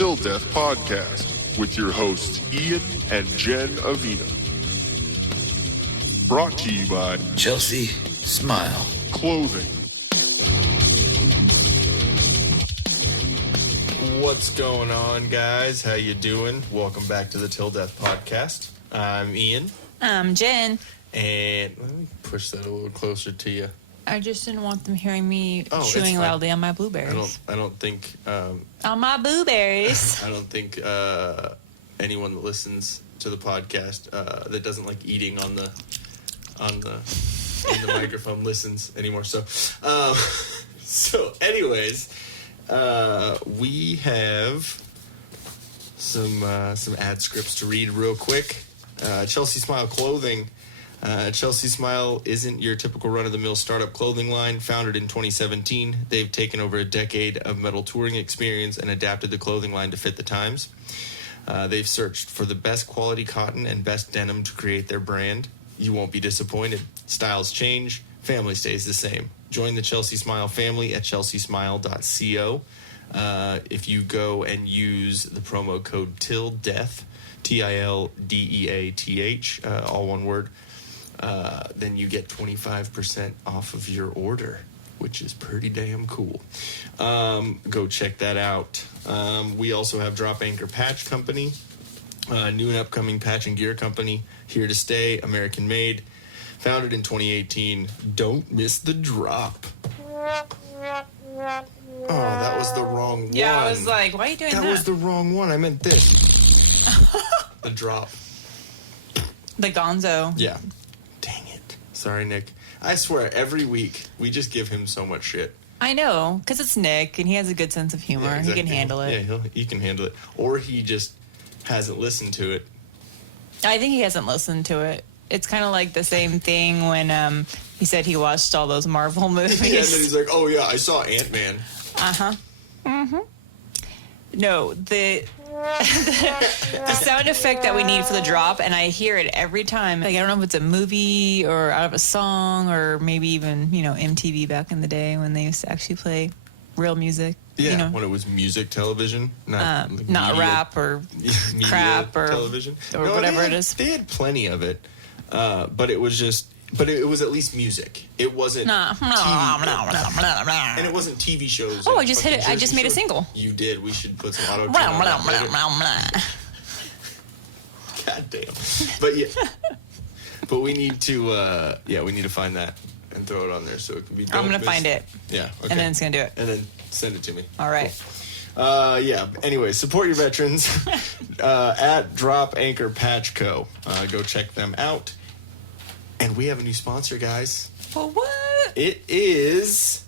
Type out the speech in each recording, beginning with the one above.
Till Death Podcast with your hosts Ian and Jenn Avina. Brought to you by Chelsea Smile Clothing. What's going on, guys? How you doing? Welcome back to the Till Death Podcast. I'm Ian. I'm Jenn. And let me push that a little closer to you. I just didn't want them hearing me it's chewing fine. loudly on my blueberries. I don't think On my blueberries. I don't think anyone that listens to the podcast that doesn't like eating in the microphone listens anymore. So anyways, we have some ad scripts to read real quick. Chelsea Smile Clothing. Chelsea Smile isn't your typical run-of-the-mill startup clothing line. Founded in 2017, they've taken over a decade of metal touring experience and adapted the clothing line to fit the times. They've searched for the best quality cotton and best denim to create their brand. You won't be disappointed. Styles change, family stays the same. Join the Chelsea Smile family at chelseasmile.co. If you go and use the promo code TILDEATH, TILDEATH, all one word, then you get 25% off of your order, which is pretty damn cool. Go check that out. We also have Drop Anchor Patch Company, new and upcoming patch and gear company, here to stay, American made, founded in 2018. Don't miss the drop. Oh, that was the wrong one. Yeah, I was like, why are you doing that? That was the wrong one. I meant this. The drop. The gonzo. Yeah. Dang it. Sorry, Nick. I swear, every week, we just give him so much shit. I know, because it's Nick, and he has a good sense of humor. Yeah, exactly. He can handle it. Yeah, he can handle it. Or he just hasn't listened to it. I think he hasn't listened to it. It's kind of like the same thing when he said he watched all those Marvel movies. Yeah, and then he's like, oh, yeah, I saw Ant-Man. Uh-huh. Mm-hmm. No, the sound effect that we need for the drop, and I hear it every time. Like, I don't know if it's a movie or out of a song or maybe even, MTV back in the day when they used to actually play real music. Yeah, when it was music television. Not not media, rap or media crap or television. Or whatever it is. They had plenty of it, but it was at least music. It wasn't TV, and it wasn't TV shows. Oh, I just hit it. I just made a single. You did. We should put some auto-tune on that. God damn. But yeah. But we need to find that and throw it on there so it can be. I'm gonna find it. Yeah. Okay. And then it's gonna do it. And then send it to me. All right. Cool. Yeah. Anyway, support your veterans at Drop Anchor Patch Co. Go check them out. And we have a new sponsor, guys. Well, what? It is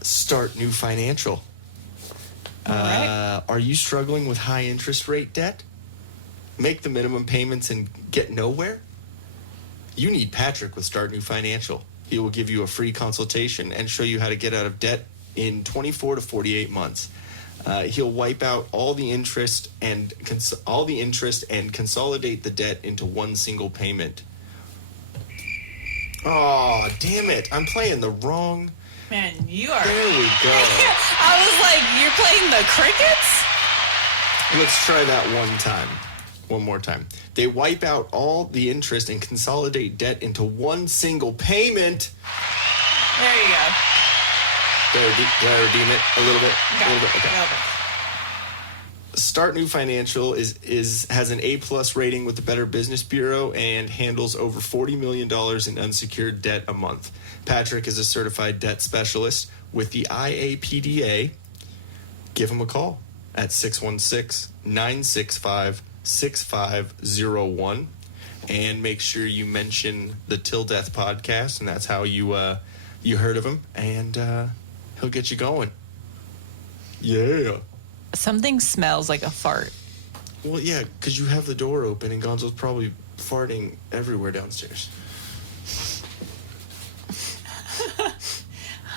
Start New Financial. All right. Are you struggling with high interest rate debt? Make the minimum payments and get nowhere? You need Patrick with Start New Financial. He will give you a free consultation and show you how to get out of debt in 24 to 48 months. He'll wipe out all the interest and consolidate the debt into one single payment. Oh, damn it. I'm playing the wrong... Man, you are... There we go. I was like, you're playing the crickets? Let's try that one more time. They wipe out all the interest and consolidate debt into one single payment. There you go. Did I redeem it a little bit? Okay. A little bit, okay. Start New Financial has an A+ rating with the Better Business Bureau and handles over $40 million in unsecured debt a month. Patrick is a certified debt specialist with the IAPDA. Give him a call at 616-965-6501 and make sure you mention the Till Death Podcast, and that's how you heard of him, and he'll get you going. Yeah. Something smells like a fart. Well, yeah, because you have the door open and Gonzo's probably farting everywhere downstairs.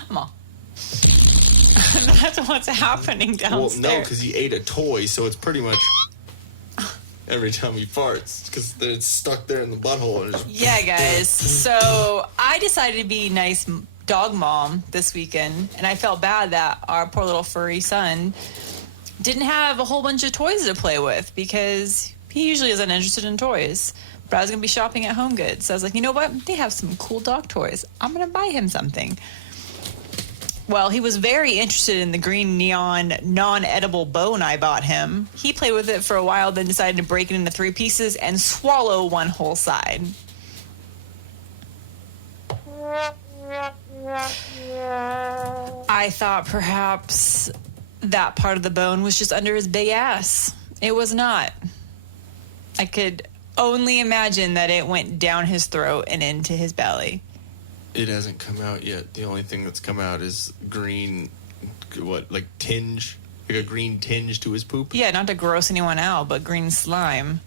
Come on. That's what's happening downstairs. Well, no, because he ate a toy, so it's pretty much every time he farts, because it's stuck there in the butthole. And just yeah, guys. So I decided to be nice dog mom this weekend, and I felt bad that our poor little furry son didn't have a whole bunch of toys to play with because he usually isn't interested in toys. But I was going to be shopping at Home Goods. So I was like, you know what? They have some cool dog toys. I'm going to buy him something. Well, he was very interested in the green neon non-edible bone I bought him. He played with it for a while, then decided to break it into 3 pieces and swallow one whole side. I thought perhaps that part of the bone was just under his big ass. It was not. I could only imagine that it went down his throat and into his belly. It hasn't come out yet. The only thing that's come out is green, tinge? Like a green tinge to his poop? Yeah, not to gross anyone out, but green slime.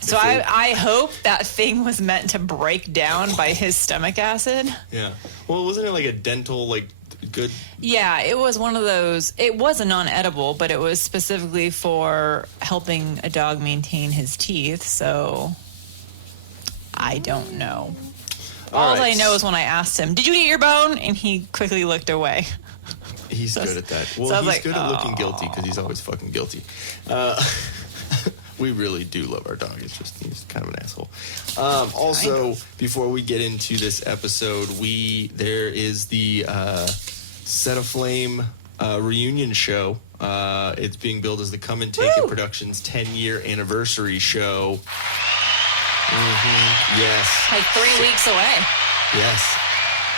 So I hope that thing was meant to break down by his stomach acid. Yeah. Well, wasn't it like a dental, good? Yeah, it was one of those. It was a non-edible, but it was specifically for helping a dog maintain his teeth. So I don't know. All I know is when I asked him, "Did you eat your bone?" and he quickly looked away. He's good at that. Well, he's good at looking guilty because he's always fucking guilty. We really do love our dog. It's just he's kind of an asshole. Also, before we get into this episode, there is the Set Aflame reunion show. It's being billed as the Come and Take It Productions 10-year anniversary show. Mm-hmm. Yes. Like 3 weeks away. Yes.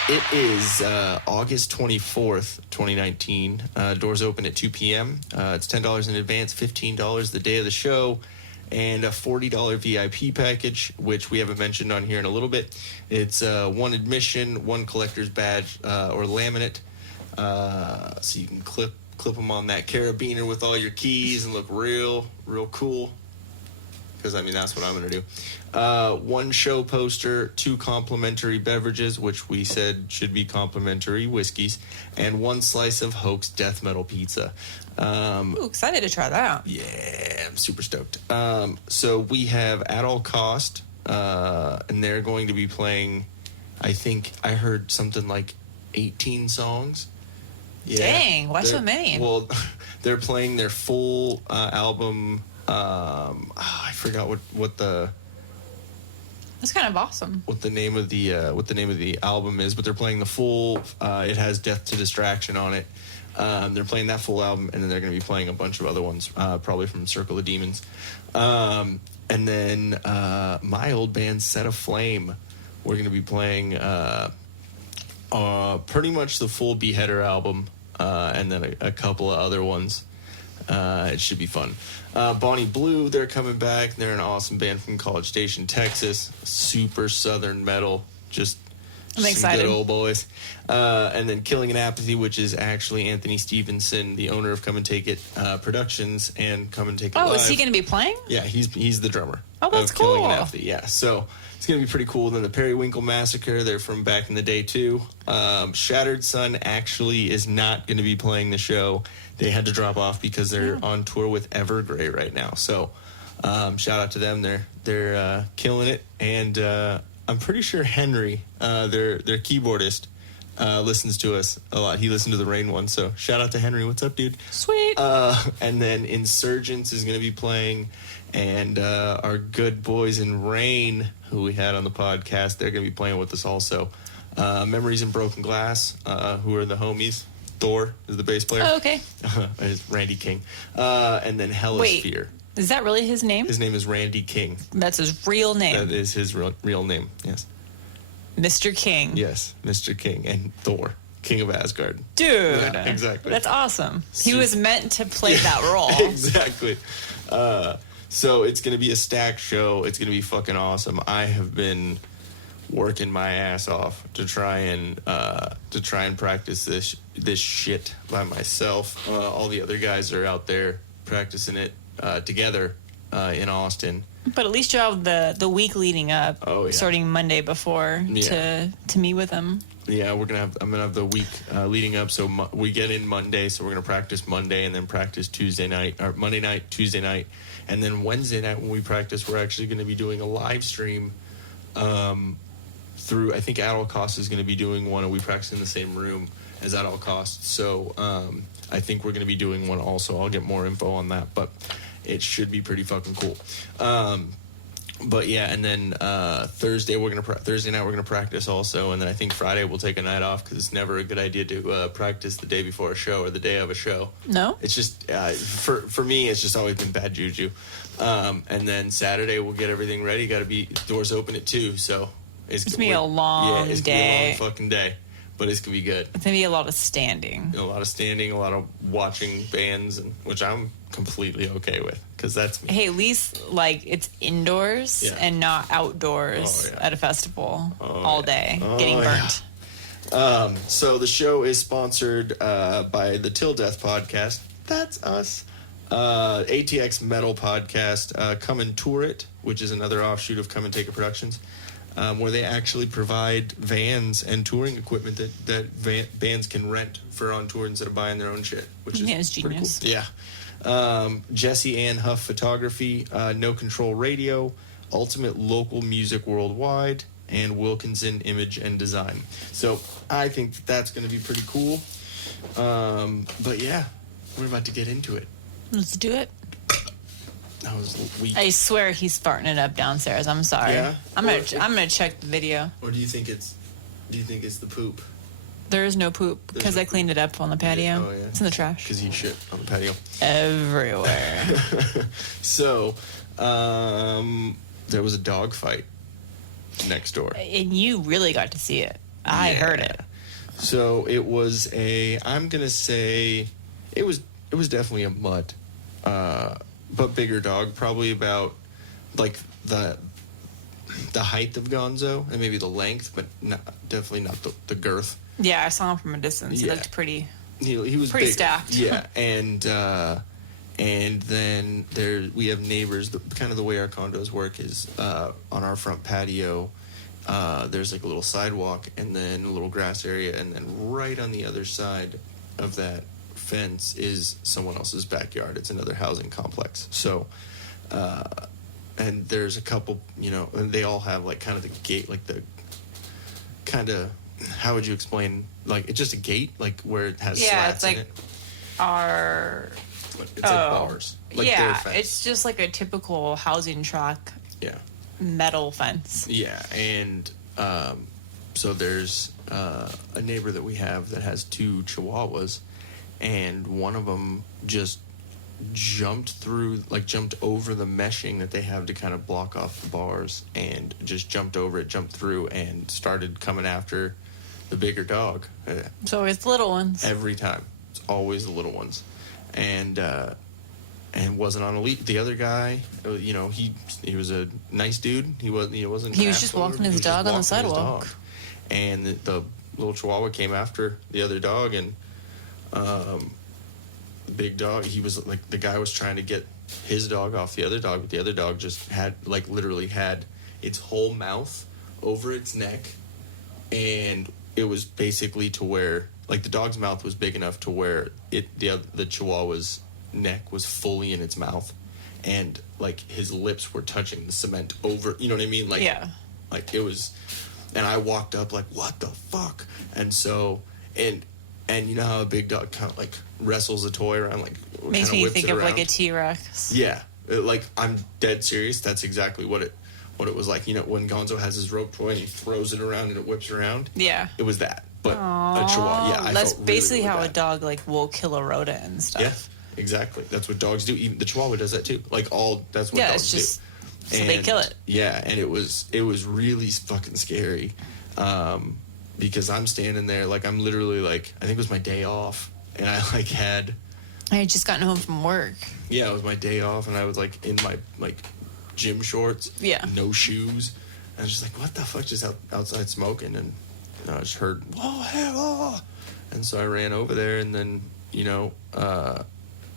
It is August 24th, 2019. Doors open at 2 p.m. It's $10 in advance, $15 the day of the show, and a $40 VIP package, which we haven't mentioned on here in a little bit. It's 1 admission, 1 collector's badge or laminate, so you can clip them on that carabiner with all your keys and look real cool. Because, that's what I'm going to do. 1 show poster, 2 complimentary beverages, which we said should be complimentary whiskeys, and 1 slice of Hoax Death Metal Pizza. Ooh, excited to try that. Yeah, I'm super stoked. So we have At All Cost, and they're going to be playing, I think I heard something like 18 songs. Yeah, dang, why so many? Well, they're playing their full album. I forgot what the. That's kind of awesome. What the name of the album is, but they're playing the full. It has Death to Distraction on it. They're playing that full album, and then they're going to be playing a bunch of other ones, probably from Circle of Demons. And then my old band Set Aflame, we're going to be playing pretty much the full Beheader album, and then a couple of other ones. It should be fun. Bonnie Blue, they're coming back. They're an awesome band from College Station, Texas. Super southern metal. Just I'm some excited. Good old boys. And then Killing an Apathy, which is actually Anthony Stevenson, the owner of Come and Take It Productions and Come and Take It Live. Oh, is he going to be playing? Yeah, he's the drummer. Oh, that's of Killing cool. an Apathy. Yeah, so it's going to be pretty cool. Then the Periwinkle Massacre, they're from back in the day too. Shattered Sun actually is not going to be playing the show. They had to drop off because they're on tour with Evergrey right now. So shout out to them. They're killing it. And I'm pretty sure Henry, their keyboardist, listens to us a lot. He listened to the Rain one. So shout out to Henry. What's up, dude? Sweet. And then Insurgents is going to be playing. And our good boys in Rain, who we had on the podcast, they're going to be playing with us also. Memories in Broken Glass, who are the homies. Thor is the bass player. Oh, okay. It's Randy King. And then Helisphere. Is that really his name? His name is Randy King. That's his real name. That is his real name, yes. Mr. King. Yes, Mr. King and Thor, King of Asgard. Dude. Yeah, exactly. That's awesome. He was meant to play that role. Exactly. So it's going to be a stacked show. It's going to be fucking awesome. I have been working my ass off to try and practice this shit by myself. All the other guys are out there practicing it together in Austin. But at least you have the week leading up, starting Monday before to meet with them. Yeah, I'm gonna have the week leading up. So we get in Monday, so we're gonna practice Monday and then practice Tuesday night or Monday night, Tuesday night, and then Wednesday night when we practice, we're actually gonna be doing a live stream. Through, I think At All Costs is going to be doing one, and we practice in the same room, is at all costs. So I think we're going to be doing one also. I'll get more info on that, but it should be pretty fucking cool. But yeah, and then Thursday night we're gonna practice also, and then I think Friday we'll take a night off because it's never a good idea to practice the day before a show or the day of a show. No, it's just for me, it's just always been bad juju. And then Saturday we'll get everything ready. Got to be doors open at 2, so it's gonna be a long day. Gonna be a long fucking day, but it's gonna be good. It's gonna be a lot of standing. A lot of watching bands, which I'm completely okay with because that's me. Hey, at least like it's indoors and not outdoors at a festival all day getting burnt. So the show is sponsored by the Till Death podcast. That's us. ATX Metal podcast. Come and Tour It, which is another offshoot of Come and Take It Productions, where they actually provide vans and touring equipment that bands can rent for on tour instead of buying their own shit, which is pretty genius. Cool. Yeah. Jesse Ann Huff Photography, No Control Radio, Ultimate Local Music Worldwide, and Wilkinson Image and Design. So I think that's going to be pretty cool. But yeah, we're about to get into it. Let's do it. That was weak. I swear he's farting it up downstairs. I'm sorry. Yeah? I'm gonna check the video. Or do you think it's the poop? There is no poop because I cleaned it up on the patio. Oh, yeah. It's in the trash. Because you shit on the patio. Everywhere. So, there was a dog fight next door. And you really got to see it. I heard it. So it was I'm gonna say it was definitely a mutt, but bigger dog, probably about like the height of Gonzo and maybe the length, but definitely not the girth. Yeah, I saw him from a distance. He looked pretty. He was pretty big. stacked. Yeah, and then we have neighbors. Kind of the way our condos work is on our front patio. There's like a little sidewalk and then a little grass area, and then right on the other side of that fence is someone else's backyard. It's another housing complex. So, and there's a couple, and they all have like kind of the gate, like the kind of. How would you explain? Like it's just a gate, like where it has slats it's like in it. It's like bars. Like their fence. It's just like a typical housing track. Yeah. Metal fence. Yeah, and so there's a neighbor that we have that has 2 Chihuahuas, and one of them just jumped over the meshing that they have to kind of block off the bars, and just jumped through, and started coming after the bigger dog. So it's the little ones. Every time. It's always the little ones. And wasn't on a lead. The other guy, he was a nice dude. He wasn't. He was just walking his dog on the sidewalk. And the little Chihuahua came after the other dog, and the big dog. He was like the guy was trying to get his dog off the other dog, but the other dog just literally had its whole mouth over its neck, and it was basically to where the dog's mouth was big enough to where the Chihuahua's neck was fully in its mouth, and his lips were touching the cement over, you know what I mean? It was, and I walked up what the fuck? And so, and you know how a big dog kind of wrestles a toy around, makes me think of around? a T-Rex. Yeah, I'm dead serious. That's exactly what it was like. When Gonzo has his rope toy and he throws it around and it whips around. Yeah, it was that. But a Chihuahua, yeah, that's felt basically really how bad. a dog will kill a rodent and stuff. Yeah, exactly. That's what dogs do. Even the Chihuahua does that too. That's what dogs it's just do. So they kill it. Yeah, and it was really fucking scary, because I'm standing there I'm literally I think it was my day off, and I had just gotten home from work. Yeah, it was my day off, and I was in my gym shorts. Yeah. No shoes. And I was just what the fuck, just outside smoking, and I just heard, "Whoa, hell!" And so I ran over there, and then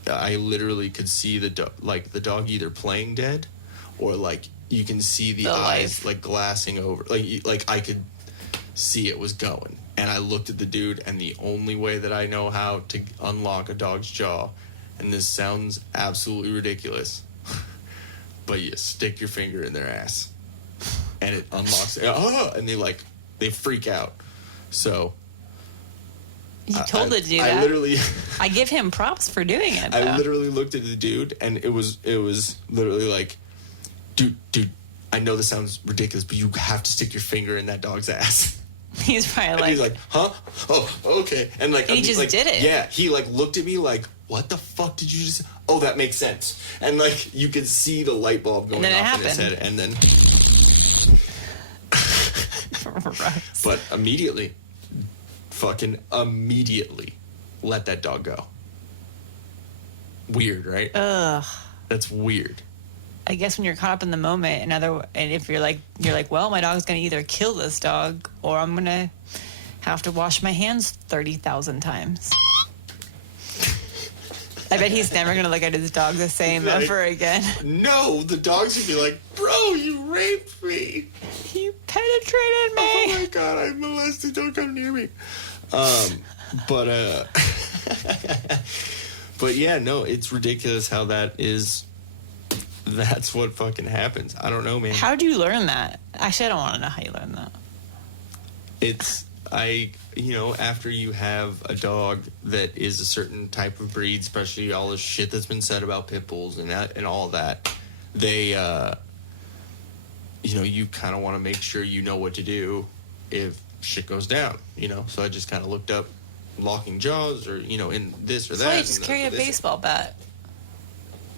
I literally could see the dog either playing dead, or you can see the eyes glassing over, I could see it was going. And I looked at the dude, and the only way that I know how to unlock a dog's jaw, and this sounds absolutely ridiculous, but you stick your finger in their ass, and it unlocks. And they freak out. So You told it to do I that. literally, I give him props for doing it. I though. literally looked at the dude, and it was literally like, dude, I know this sounds ridiculous, but you have to stick your finger in that dog's ass. He's probably And like, he's like, huh? Oh, okay. And like, He just like, did it. Yeah, he like looked at me like, what the fuck did you just? Oh, that makes sense. And like, you could see the light bulb going then it off in his happened. head, and then, Gross. but immediately, fucking immediately, let that dog go. Weird, right? Ugh. That's weird. I guess when you're caught up in the moment, and if you're like, well, my dog's gonna either kill this dog or I'm gonna have to wash my hands 30,000 times. I bet he's never gonna look at his dog the same Right. ever again. No, the dogs would be like, bro, you raped me. He penetrated me. Oh my god, I'm molested. Don't come near me. But yeah, no, it's ridiculous how that is. That's what fucking happens. I don't know, man. How'd you learn that? Actually, I don't want to know how you learned that. After you have a dog that is a certain type of breed, especially all the shit that's been said about pit bulls and all that, they, you kind of want to make sure you know what to do if shit goes down, So I just kind of looked up locking jaws or, in this or So that. you just carry a baseball bat.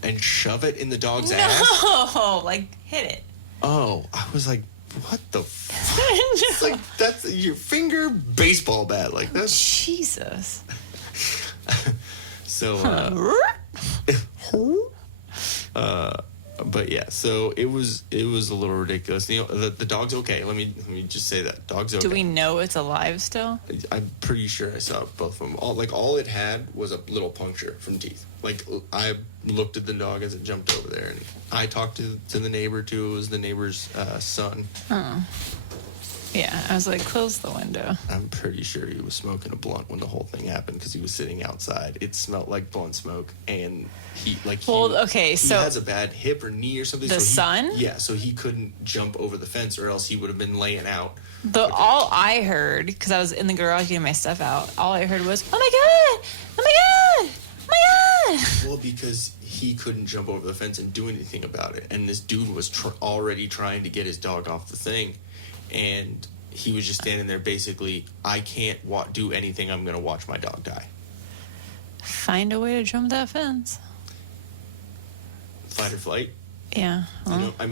And shove it in the dog's ass? No, like hit it. Oh, I was like, what the fuck? It's like, that's your finger baseball bat. Like, that's... Jesus. So, but yeah, so it was a little ridiculous. The dog's okay. Let me just say that. Dog's okay. Do we know it's alive still? I'm pretty sure I saw both of them. All it had was a little puncture from teeth. Like, I looked at the dog as it jumped over there, and I talked to the neighbor too. It was the neighbor's son. Oh. Yeah, I was like, close the window. I'm pretty sure he was smoking a blunt when the whole thing happened because he was sitting outside. It smelled like blunt smoke, and he has a bad hip or knee or something. The son? Yeah, so he couldn't jump over the fence, or else he would have been laying out. All I heard, because I was in the garage getting my stuff out, all I heard was, oh my god, oh my god, oh my god. Well, because he couldn't jump over the fence and do anything about it, and this dude was already trying to get his dog off the thing. And he was just standing there basically, I can't do anything. I'm going to watch my dog die. Find a way to jump that fence. Fight or flight? Yeah. Well. I'm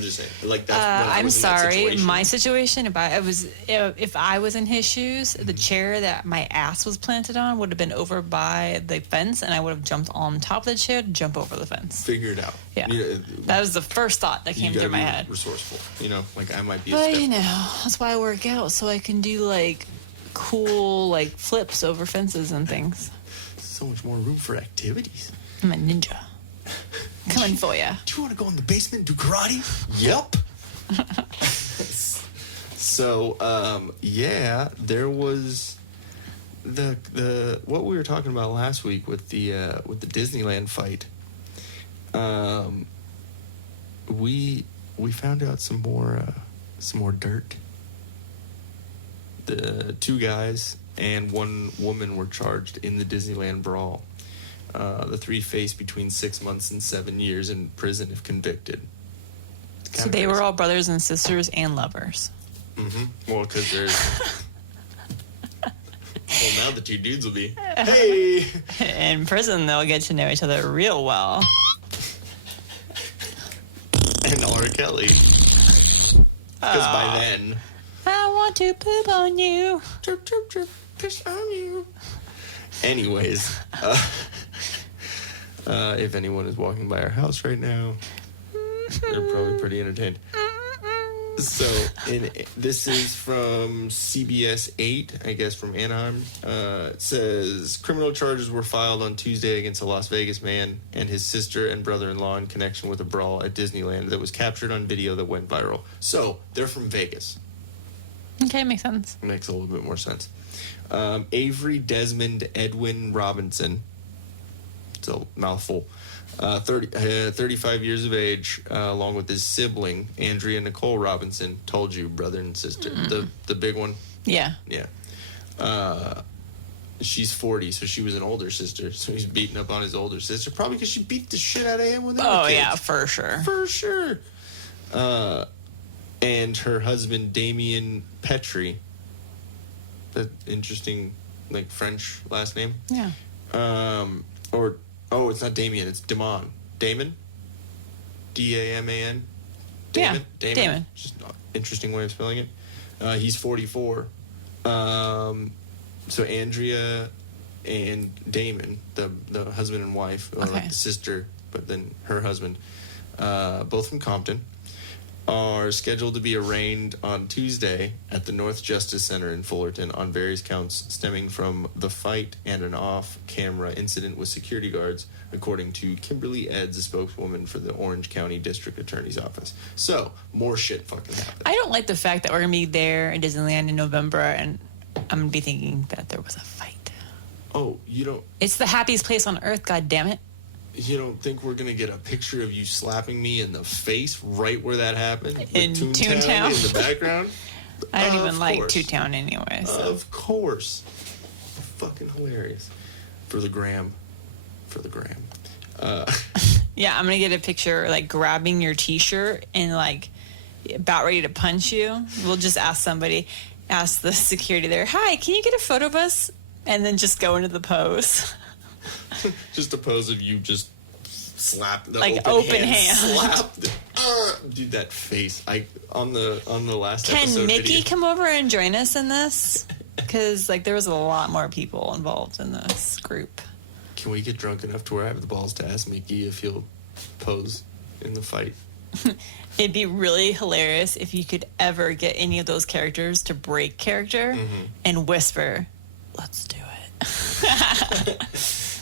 just saying. Like, that's when I I'm was in that sorry. situation. My situation, if I was in his shoes, the chair that my ass was planted on would have been over by the fence, and I would have jumped on top of the chair to jump over the fence. Figure it out. Yeah. That was the first thought that came through my head. Resourceful. Like I might be. But that's why I work out, so I can do like cool like flips over fences and things. So much more room for activities. I'm a ninja. Coming for ya. Do you want to go in the basement and do karate? Yep. So, yeah, there was the what we were talking about last week with the Disneyland fight. We found out some more dirt. The 2 guys and 1 woman were charged in the Disneyland brawl. The 3 face between 6 months and 7 years in prison if convicted. So they were all brothers and sisters and lovers. Mm-hmm. Well, because there's... Well, now the 2 dudes will be, hey! In prison, they'll get to know each other real well. And R. Kelly. Because by then... I want to poop on you. Chirp, chirp, chirp, piss on you. Anyways, if anyone is walking by our house right now, they're probably pretty entertained. So, this is from CBS 8, I guess from Anaheim. It says, criminal charges were filed on Tuesday against a Las Vegas man and his sister and brother-in-law in connection with a brawl at Disneyland that was captured on video that went viral. So, they're from Vegas. Okay, makes sense. Makes a little bit more sense. Avery Desmond Edwin Robinson. It's a mouthful. 35 years of age, along with his sibling, Andrea Nicole Robinson. Told you, brother and sister. The big one? Yeah. Yeah. she's 40, so she was an older sister. So he's beating up on his older sister, probably because she beat the shit out of him when they were kids. Yeah, for sure. For sure. And her husband, Damien Petrie. That interesting, like, French last name. Yeah. It's not Damien, it's Damon. Damon? D-A-M-A-N? Yeah, Damon. Just an interesting way of spelling it. He's 44. So Andrea and Damon, the husband and wife, or like the sister, but then her husband, both from Compton, are scheduled to be arraigned on Tuesday at the North Justice Center in Fullerton on various counts stemming from the fight and an off-camera incident with security guards, according to Kimberly Edds, a spokeswoman for the Orange County District Attorney's Office. So, more shit fucking happened. I don't like the fact that we're going to be there in Disneyland in November, and I'm going to be thinking that there was a fight. Oh, you don't... It's the happiest place on earth, God damn it. You don't think we're going to get a picture of you slapping me in the face right where that happened? In Toontown? In the background? I don't even like Toontown anyway. So. Of course. Fucking hilarious. For the gram. Yeah, I'm going to get a picture, like, grabbing your T-shirt and, like, about ready to punch you. We'll just ask the security there, hi, can you get a photo of us? And then just go into the pose. Just a pose of you just slap the like open hand. Slap. Dude, that face. On the last Can episode. Can Mickey come over and join us in this? Because like there was a lot more people involved in this group. Can we get drunk enough to where I have the balls to ask Mickey if he'll pose in the fight? It'd be really hilarious if you could ever get any of those characters to break character and whisper, let's do it.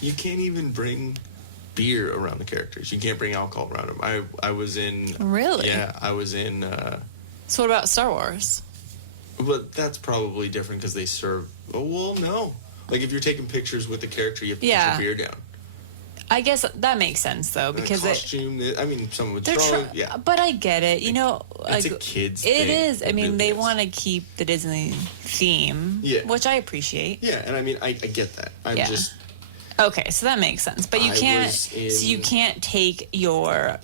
You can't even bring beer around the characters. You can't bring alcohol around them. I was in... Really? Yeah, I was in... So what about Star Wars? But that's probably different because they serve... Oh, well, no. Like, if you're taking pictures with the character, you have to put your beer down. I guess that makes sense, though, because the costume... someone would throw it. Yeah. But I get it. You know... It's like, a kid's thing. It is. It really they is. want to keep the Disney theme, which I appreciate. Yeah, and I get that. I'm just... Okay, so that makes sense. But you can't. So you can't take your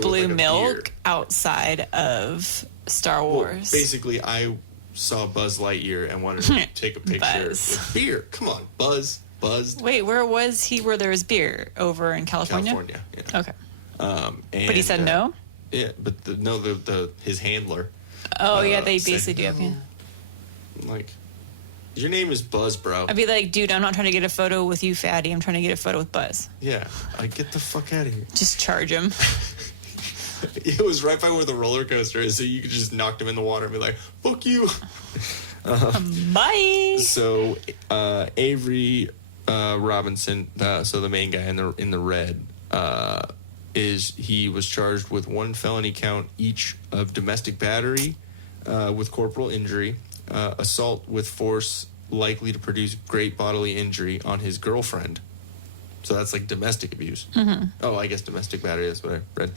blue milk outside of Star Wars. Well, basically, I saw Buzz Lightyear and wanted to take a picture with beer. Come on, Buzz. Wait, where was he? Where there was beer over in California? California. Yeah. Okay. But he said no. Yeah, but his handler. Oh yeah, they basically do have him. Like. Your name is Buzz, bro. I'd be like, dude, I'm not trying to get a photo with you, fatty. I'm trying to get a photo with Buzz. Yeah, get the fuck out of here. Just charge him. It was right by where the roller coaster is, so you could just knock him in the water and be like, fuck you. Bye. So, Avery Robinson, so the main guy in the red, he was charged with 1 felony count each of domestic battery with corporal injury, assault with force likely to produce great bodily injury on his girlfriend. So that's like domestic abuse. Oh, I guess domestic battery, that's what I read.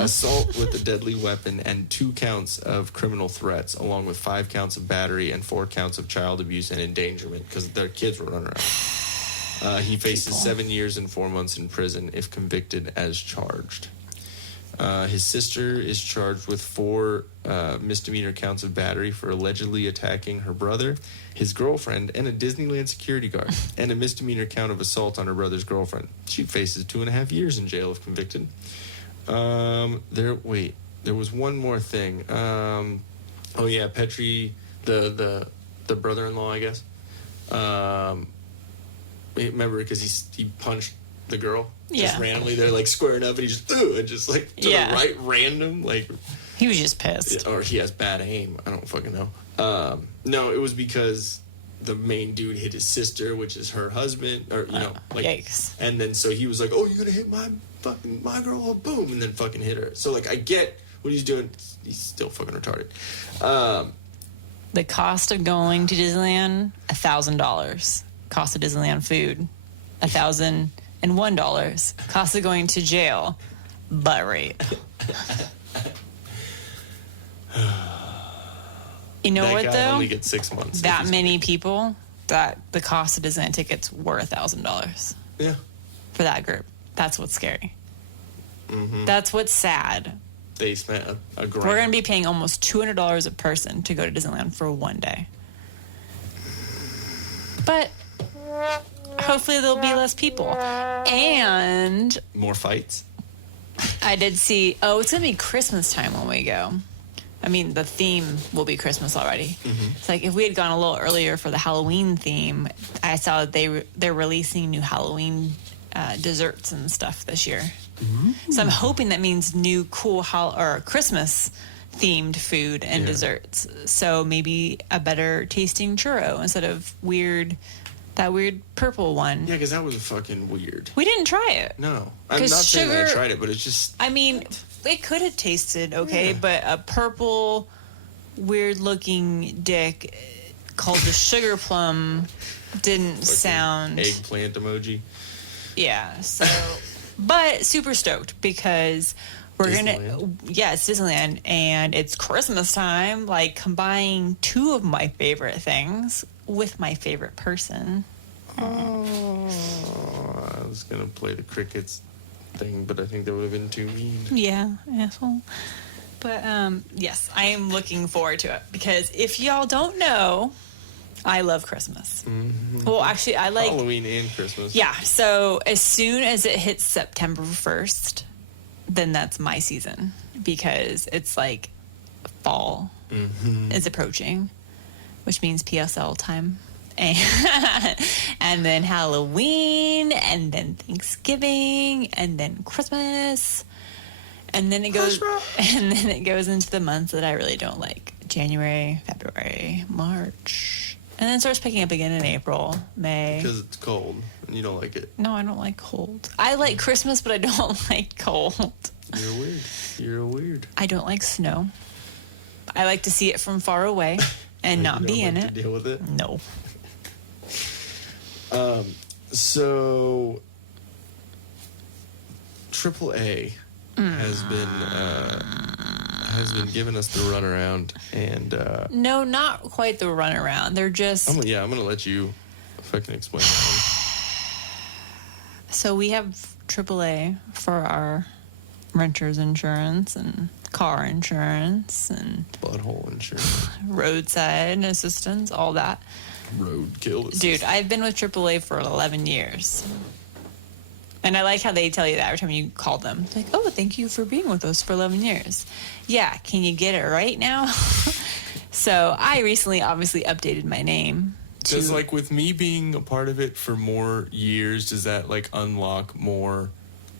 Assault with a deadly weapon and 2 counts of criminal threats, along with 5 counts of battery and 4 counts of child abuse and endangerment, because their kids were running around. He faces 7 years and 4 months in prison if convicted as charged. His sister is charged with 4 misdemeanor counts of battery for allegedly attacking her brother, his girlfriend, and a Disneyland security guard, and a misdemeanor count of assault on her brother's girlfriend. She faces 2.5 years in jail if convicted. There was one more thing. Petrie, the brother-in-law, I guess. Remember, because he punched the girl just randomly. They're like squaring up, and he just like to the right, random, like he was just pissed, or he has bad aim. I don't fucking know. No, it was because the main dude hit his sister, which is her husband, or yikes. And then so he was like, "Oh, you're gonna hit my girl?" Oh, boom, and then fucking hit her. So like, I get what he's doing. He's still fucking retarded. The cost of going to Disneyland, $1,000. Cost of Disneyland food, $1,001. Cost of going to jail, butt rape. You know what, though? Only gets 6 months. That many people, that the cost of Disneyland tickets were $1,000 Yeah. for that group. That's what's scary. Mm-hmm. That's what's sad. They spent a grand. We're going to be paying almost $200 a person to go to Disneyland for one day. But hopefully there'll be less people. And More fights. I did see, it's going to be Christmas time when we go. I mean, the theme will be Christmas already. Mm-hmm. It's like if we had gone a little earlier for the Halloween theme, I saw that they're releasing new Halloween desserts and stuff this year. So I'm hoping that means new cool Christmas themed food and desserts. So maybe a better tasting churro instead of that weird purple one. Yeah, because that was fucking weird. We didn't try it. No. I'm not 'Cause saying that I sugar- tried it, but it's just... I mean, it could have tasted okay, but a purple, weird looking dick called the sugar plum didn't sound. Eggplant emoji. Yeah, so. But super stoked because we're Disneyland? it's Disneyland and it's Christmas time. Like combining two of my favorite things with my favorite person. Oh, I was going to play the crickets thing, but I think that would have been too mean. Yeah, asshole. But yes, I am looking forward to it because if y'all don't know, I love Christmas. Mm-hmm. Well, actually, I like Halloween and Christmas. Yeah, so as soon as it hits September 1st, then that's my season because it's like fall is approaching, which means PSL time. And then Halloween, and then Thanksgiving, and then Christmas. And then it goes into the months that I really don't like. January, February, March. And then it starts picking up again in April, May. Because it's cold and you don't like it. No, I don't like cold. I like Christmas, but I don't like cold. You're weird. You're weird. I don't like snow. I like to see it from far away and not You be don't in like to it. deal with it? No. So, AAA has been giving us the runaround, and No, not quite the runaround. They're just... I'm gonna let you fucking explain that So we have AAA for our renter's insurance and car insurance and one. Butthole insurance, roadside assistance, all that. roadkill. Dude, I've been with AAA for 11 years. And I like how they tell you that every time you call them. It's like, oh, thank you for being with us for 11 years. Yeah, can you get it right now? So I recently obviously updated my name. Does like with me being a part of it for more years, does that like unlock more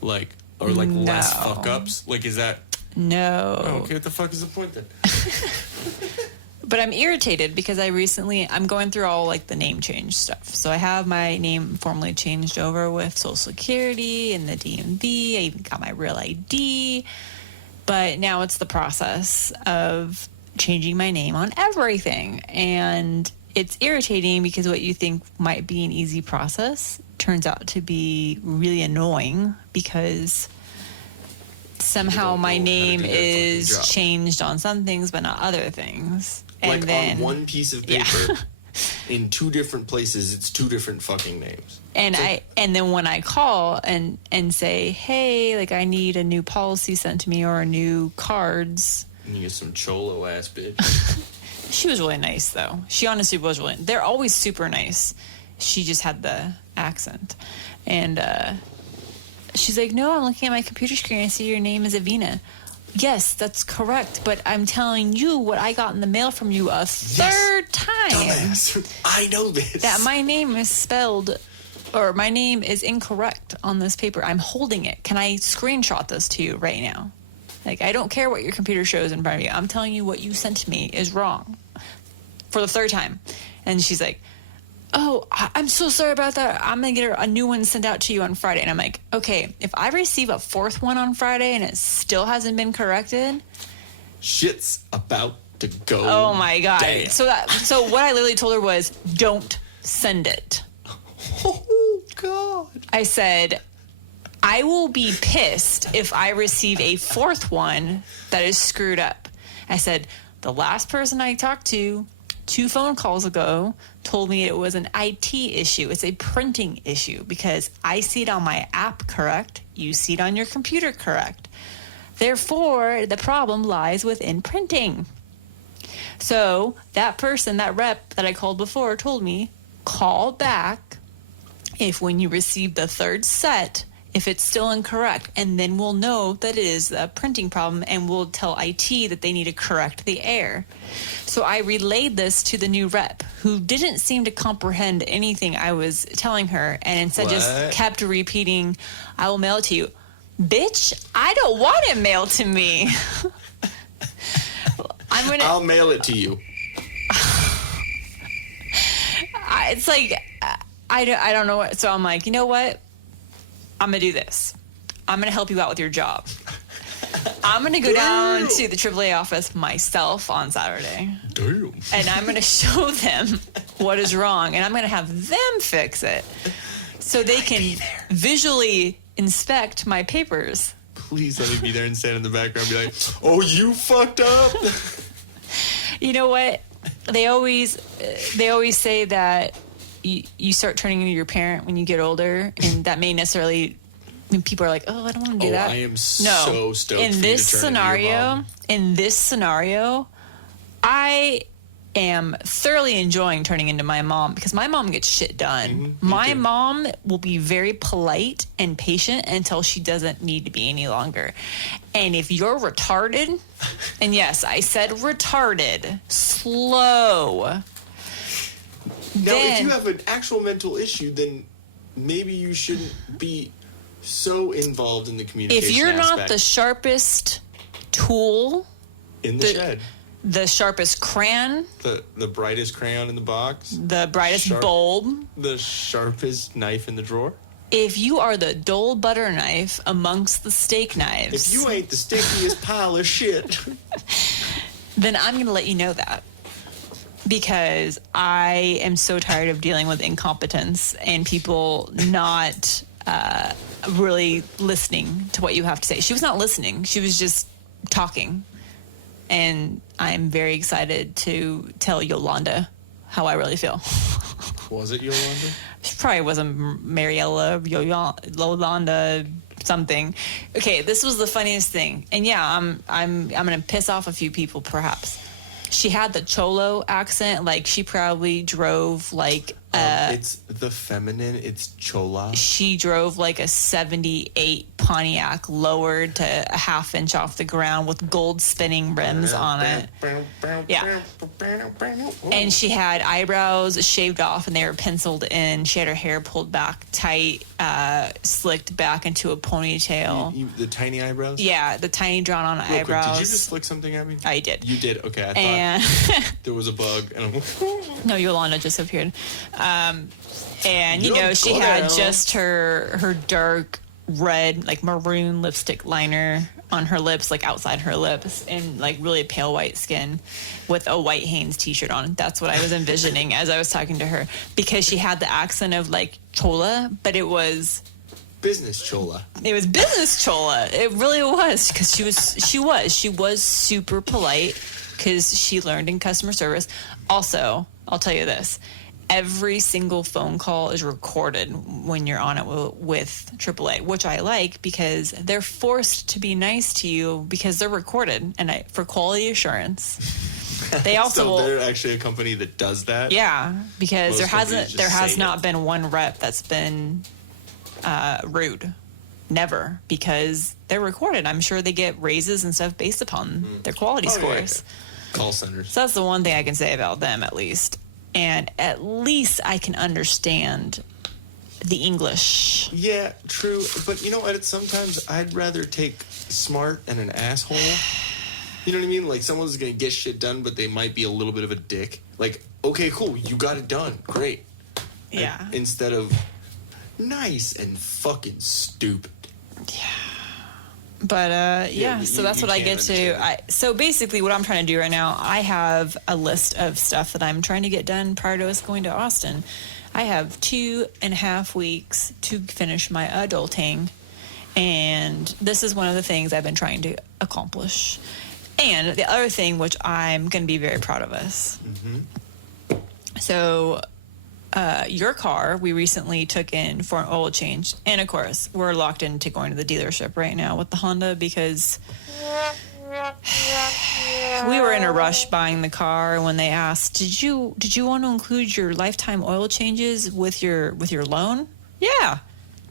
like or like less No. fuck ups? Like is that No. okay? What the fuck is the point then? But I'm irritated because I'm going through all like the name change stuff. So I have my name formally changed over with Social Security and the DMV. I even got my real ID. But now it's the process of changing my name on everything. And it's irritating because what you think might be an easy process turns out to be really annoying because somehow don't my know how to name do their fucking is job. changed on some things but not other things. And Like then, on one piece of Yeah. paper, in two different places, it's two different fucking names. and then when I call and say, hey, like I need a new policy sent to me or a new cards. And you get some cholo ass bitch. She was really nice though. She honestly was really. They're always super nice. She just had the accent, and she's like, no, I'm looking at my computer screen. I see your name is Avina. Yes, that's correct. But I'm telling you what I got in the mail from you a third time. Dumbass. I know this. That my name is spelled, or my name is incorrect on this paper. I'm holding it. Can I screenshot this to you right now? Like, I don't care what your computer shows in front of you. I'm telling you what you sent to me is wrong for the third time. And she's like, oh, I'm so sorry about that. I'm going to get a new one sent out to you on Friday. And I'm like, okay, if I receive a fourth one on Friday and it still hasn't been corrected. Shit's about to go. Oh my God. Damn. So what I literally told her was, don't send it. Oh, God. I said, I will be pissed if I receive a fourth one that is screwed up. I said, the last person I talked to 2 phone calls ago told me it was an IT issue. It's a printing issue because I see it on my app correct. You see it on your computer correct. Therefore, the problem lies within printing. So that person, that rep that I called before told me, call back if when you receive the 3rd set, if it's still incorrect, and then we'll know that it is a printing problem and we'll tell IT that they need to correct the error. So I relayed this to the new rep who didn't seem to comprehend anything I was telling her and instead just kept repeating, I will mail it to you. Bitch, I don't want it mailed to me. I'll mail it to you. It's like, I don't know what. So I'm like, you know what? I'm going to do this. I'm going to help you out with your job. I'm going to go down to the AAA office myself on Saturday. Damn. And I'm going to show them what is wrong. And I'm going to have them fix it. So they can visually inspect my papers. Please let me be there and stand in the background and be like, oh, you fucked up. You know what? They always say that you start turning into your parent when you get older, and that may necessarily mean people are like, oh, I don't want to do that. I am so stoked in for this you to turn into your mom. In this scenario, I am thoroughly enjoying turning into my mom because my mom gets shit done. My mom will be very polite and patient until she doesn't need to be any longer. And if you're retarded, and yes, I said retarded, slow. Now, if you have an actual mental issue, then maybe you shouldn't be so involved in the communication If you're aspect. not the sharpest tool in the shed, the sharpest crayon, the brightest crayon in the box, the brightest bulb, the sharpest knife in the drawer. If you are the dull butter knife amongst the steak knives, If you ain't the stickiest pile of shit, then I'm going to let you know that. Because I am so tired of dealing with incompetence and people not really listening to what you have to say. She was not listening. She was just talking. And I'm very excited to tell Yolanda how I really feel. Was it Yolanda? She probably wasn't Mariella, Yolanda, something. Okay, this was the funniest thing. And yeah, I'm going to piss off a few people perhaps. She had the Cholo accent, like she probably drove like it's the feminine, it's Chola. She drove like a 78 Pontiac lowered to a half inch off the ground with gold spinning rims on it. Yeah. And she had eyebrows shaved off and they were penciled in. She had her hair pulled back tight, slicked back into a ponytail. The tiny eyebrows? Yeah, the tiny drawn on eyebrows. Quick, did you just flick something at me? I did. You did? Okay, I thought there was a bug. And I'm like, no, Yolanda just appeared. And, you know, she had just her dark red, like maroon lipstick liner on her lips, like outside her lips, and like really pale white skin with a white Hanes t-shirt on. That's what I was envisioning as I was talking to her, because she had the accent of like Chola, but it was business Chola. It was business Chola. It really was, because she was super polite because she learned in customer service. Also, I'll tell you this. Every single phone call is recorded when you're on it with AAA, which I like because they're forced to be nice to you because they're recorded and for quality assurance. They also so they're actually a company that does that. Yeah, because Most there has not been one rep that's been rude. Never, because they're recorded. I'm sure they get raises and stuff based upon their quality scores. Yeah. Call centers. So that's the one thing I can say about them, at least. And at least I can understand the English. Yeah, true. But you know what? Sometimes I'd rather take smart and an asshole. You know what I mean? Like someone's going to get shit done, but they might be a little bit of a dick. Like, okay, cool. You got it done. Great. Yeah. Instead of nice and fucking stupid. Yeah. But, so that's what I get to. So basically what I'm trying to do right now, I have a list of stuff that I'm trying to get done prior to us going to Austin. I have 2.5 weeks to finish my adulting. And this is one of the things I've been trying to accomplish. And the other thing, which I'm going to be very proud of us, So your car, we recently took in for an oil change. And, of course, we're locked into going to the dealership right now with the Honda because we were in a rush buying the car when they asked, did you want to include your lifetime oil changes with your loan? Yeah.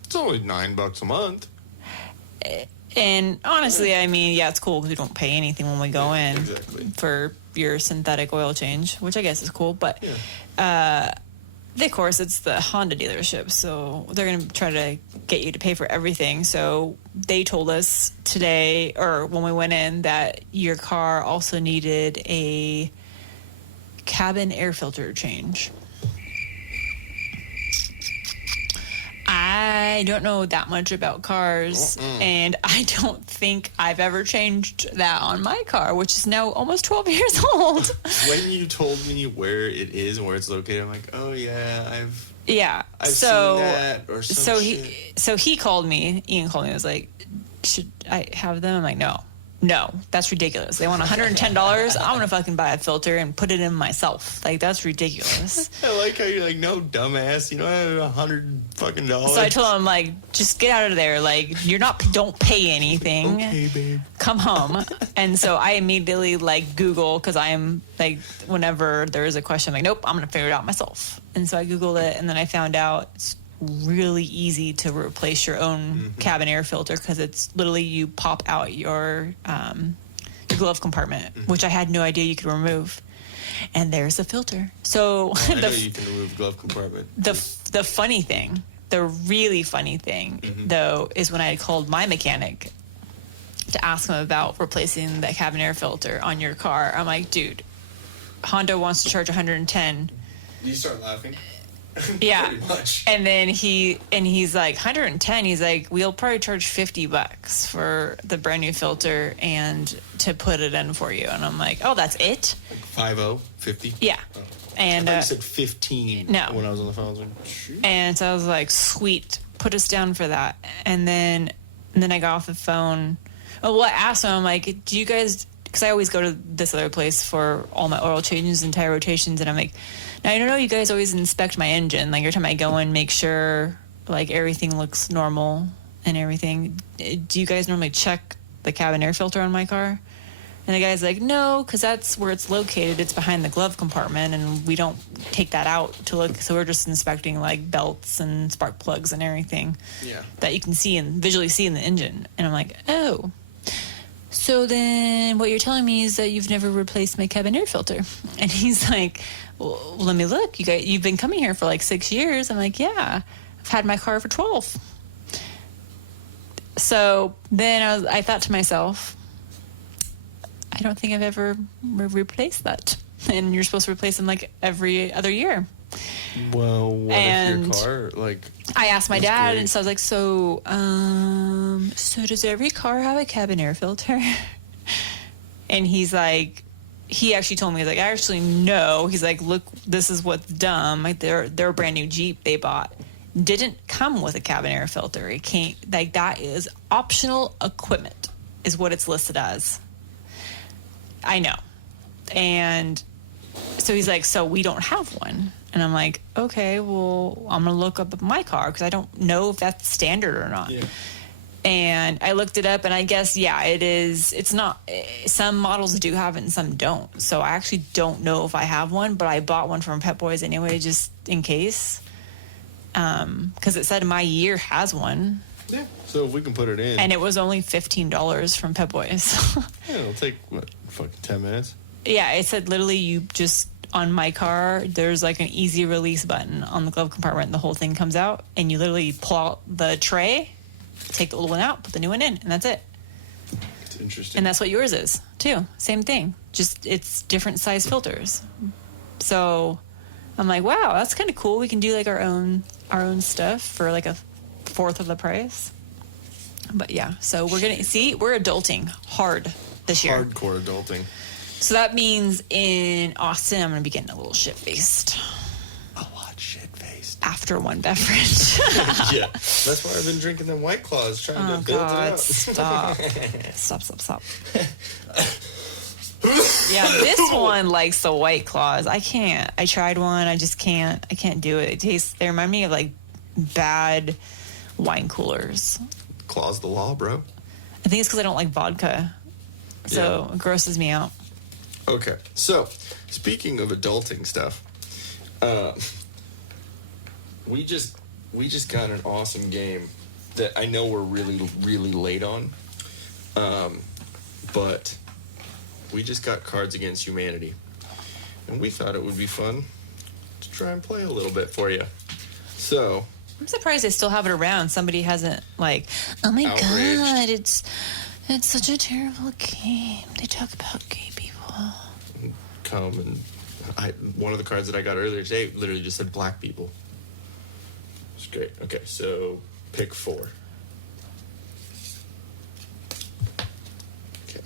It's only $9 a month. And honestly, I mean, yeah, it's cool because we don't pay anything when we go in exactly. for your synthetic oil change, which I guess is cool. But of course, it's the Honda dealership, so they're going to try to get you to pay for everything. So they told us today, or when we went in, that your car also needed a cabin air filter change. I don't know that much about cars, and I don't think I've ever changed that on my car, which is now almost 12 years old. When you told me where it is and where it's located, I'm like, oh yeah, I've so seen that or some shit. he called me. Ian called me. And was like, should I have them? I'm like, no, that's ridiculous. They want $110. I'm gonna fucking buy a filter and put it in myself. Like, that's ridiculous. I like how you're like, no, dumbass. You know, I have $100 fucking. So I told him, like, just get out of there. Like, don't pay anything. Okay, babe. Come home. And so I immediately like Google, because I am like, whenever there is a question, I'm like, nope, I'm gonna figure it out myself. And so I Googled it, and then I found out it's really easy to replace your own cabin air filter, because it's literally you pop out your glove compartment, which I had no idea you could remove, and there's a filter. So I know you can remove glove compartment. The funny thing, the really funny thing though, is when I called my mechanic to ask him about replacing the cabin air filter on your car. I'm like, dude, Honda wants to charge $110. You start laughing. Yeah. Pretty much. And then he's like, 110. He's like, we'll probably charge $50 for the brand new filter and to put it in for you. And I'm like, oh, that's it? Like 50? Yeah. Oh. And I thought you said 15. No. When I was on the phone, I was like, shoot. And so I was like, sweet, put us down for that. And then I got off the phone. Oh, well, I asked him, I'm like, do you guys, because I always go to this other place for all my oil changes and tire rotations, and I'm like, now, I don't know, you guys always inspect my engine. Like, every time I go in, make sure, like, everything looks normal and everything. Do you guys normally check the cabin air filter on my car? And the guy's like, no, because that's where it's located. It's behind the glove compartment, and we don't take that out to look. So we're just inspecting, like, belts and spark plugs and everything that you can see and visually see in the engine. And I'm like, oh. So then what you're telling me is that you've never replaced my cabin air filter. And he's like, well, let me look. You've been coming here for like 6 years. I'm like, yeah, I've had my car for 12. So then I thought to myself, I don't think I've ever replaced that. And you're supposed to replace them like every other year. Well, what if your car, like... I asked my dad, great. and so I was like, so does every car have a cabin air filter? And he's like, he actually told me, he's like, actually, no. He's like, look, this is what's dumb. Like, their brand new Jeep they bought didn't come with a cabin air filter. It can't, like, that is optional equipment, is what it's listed as. I know. And so he's like, so we don't have one. And I'm like, okay, well, I'm going to look up my car because I don't know if that's standard or not. Yeah. And I looked it up, and I guess, yeah, it is. It's not. Some models do have it and some don't. So I actually don't know if I have one, but I bought one from Pep Boys anyway, just in case. Because it said my year has one. Yeah, so if we can put it in. And it was only $15 from Pep Boys. Yeah, it'll take, fucking 10 minutes? Yeah, it said literally you just... On my car, there's like an easy release button on the glove compartment, and the whole thing comes out, and you literally pull out the tray, take the old one out, put the new one in, and that's it. It's interesting. And that's what yours is too. Same thing. Just it's different size filters. So I'm like, wow, that's kind of cool. We can do like our own stuff for like a fourth of the price. But yeah, so we're adulting hard this year. Hardcore adulting. So that means in Austin, I'm going to be getting a little shit-faced. A lot shit-faced. After one beverage. Yeah. That's why I've been drinking them White Claws, trying to build it up. Stop. Stop. Yeah, this one likes the White Claws. I can't. I tried one. I just can't. I can't do it. They remind me of like bad wine coolers. Claws the law, bro. I think it's because I don't like vodka. So it grosses me out. Okay. So, speaking of adulting stuff, we just got an awesome game that I know we're really, really late on. But we just got Cards Against Humanity. And we thought it would be fun to try and play a little bit for you. So, I'm surprised they still have it around. Somebody hasn't like, oh my Outraged. God, it's such a terrible game. They talk about gay people. come and one of the cards that I got earlier today literally just said black people. It's great. Okay, so pick 4. Okay.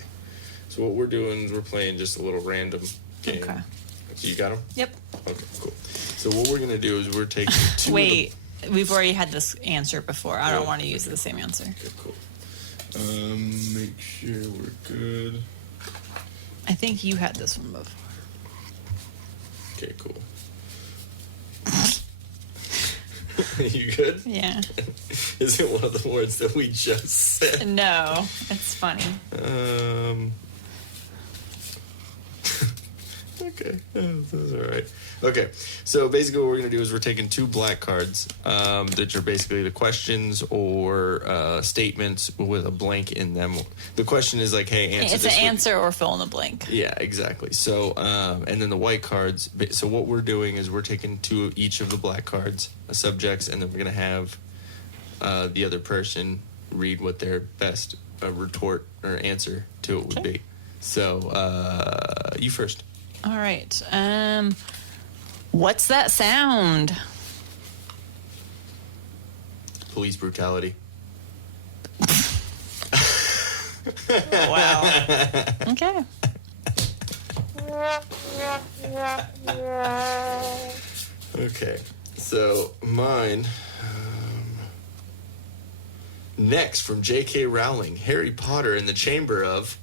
So what we're doing is we're playing just a little random game. Okay. So you got them? Yep. Okay, cool. So what we're gonna do is we're taking 2. Wait, we've already had this answer before. I don't Oh, want to use the same answer. Okay, cool. Make sure we're good. I think you had this one before. Okay, cool. You good? Yeah. Is it one of the words that we just said? No, it's funny. Okay, that's all right. Okay, so basically what we're going to do is we're taking 2 black cards that are basically the questions or statements with a blank in them. The question is like, hey, answer It's this an with- answer or fill in the blank. Yeah, exactly. So, and then the white cards. So what we're doing is we're taking 2 of each of the black cards, subjects, and then we're going to have the other person read what their best retort or answer to it would be. So, you first. All right. What's that sound? Police brutality. Wow. Okay. Okay, so mine. Next, from J.K. Rowling, Harry Potter in the Chamber of.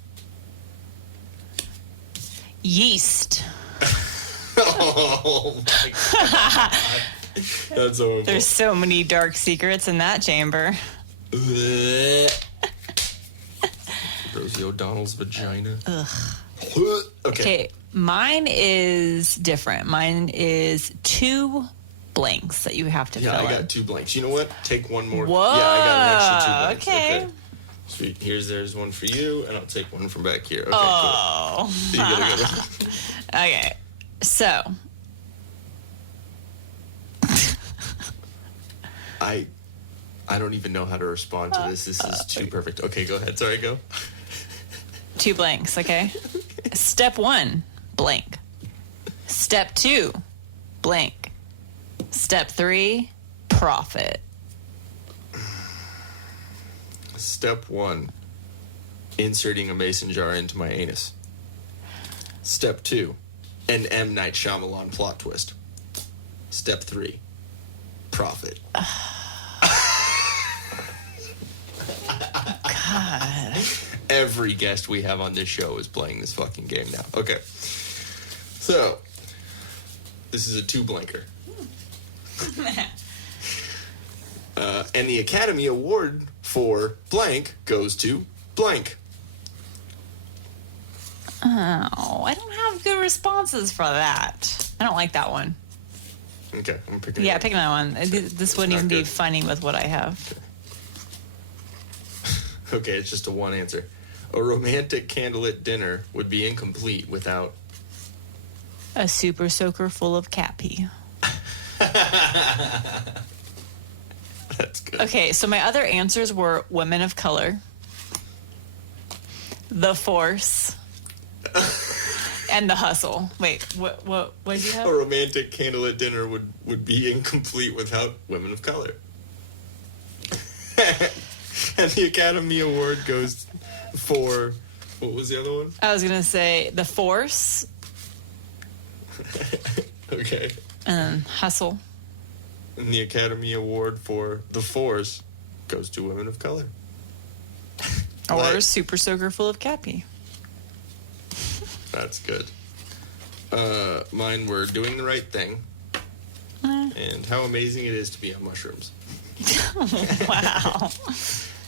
Yeast. Oh my God. That's horrible. There's so many dark secrets in that chamber. Rosie O'Donnell's vagina. Ugh. Okay. Okay, mine is different. Mine is 2 blanks that you have to Yeah, fill I in. got 2 blanks. You know what? Take one more. Whoa, Yeah, I got an extra 2 blanks. okay. Sweet. There's one for you, and I'll take one from back here. Okay, Oh. cool. So you get a good one. Okay, so I don't even know how to respond to this. This is too perfect. Okay, go ahead. Sorry, go. 2 blanks, okay? Step 1, blank. Step 2, blank. Step 3, profit. Step 1, inserting a mason jar into my anus. Step 2, an M. Night Shyamalan plot twist. Step 3, profit. God. Every guest we have on this show is playing this fucking game now. Okay. So, this is a 2-blanker. And the Academy Award for blank goes to blank. Oh, I don't have good responses for that. I don't like that one. Okay, I'm picking Yeah, it up. pick another one. This wouldn't not even be good. funny with what I have. Okay, it's just a 1 answer. A romantic candlelit dinner would be incomplete without. A super soaker full of cat pee. That's good. Okay, so my other answers were women of color, the force, and the hustle. Wait, what did you have? A romantic candlelit dinner would be incomplete without women of color. And the Academy Award goes for, what was the other one? I was gonna say the force Okay. and hustle. And the Academy Award for The Force goes to women of color. Or Like- super soaker full of cat pee. That's good. Mine were Doing the Right Thing. And How Amazing It Is to Be on Mushrooms. Wow. I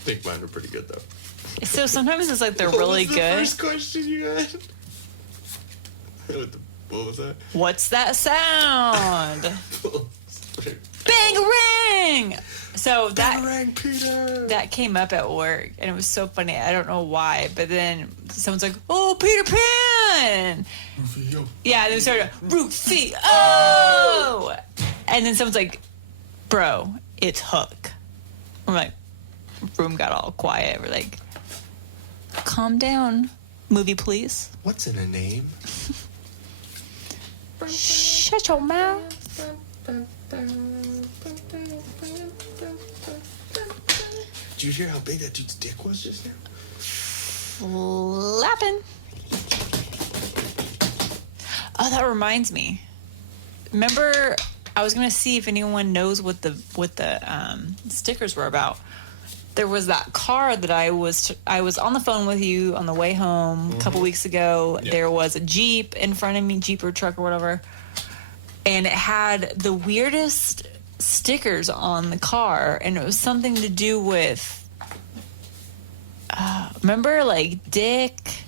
think mine were pretty good, though. So sometimes it's like they're really What was the good. first question you had? What was that? What's that sound? Bang-a-ring! So that came up at work, and it was so funny. I don't know why, but then someone's like, "Oh, Peter Pan!" Rufio. Yeah, they started Rufio. Oh! And then someone's like, "Bro, it's Hook." I'm like, room got all quiet. We're like, "Calm down, movie, please." What's in a name? Shut your mouth. Did you hear how big that dude's dick was just now? Flapping. Oh, that reminds me. Remember, I was gonna see if anyone knows what the stickers were about. There was that car that I was on the phone with you on the way home a couple weeks ago. Yeah. There was a Jeep in front of me, Jeep or truck or whatever, and it had the weirdest stickers on the car, and it was something to do with remember, like, Dick,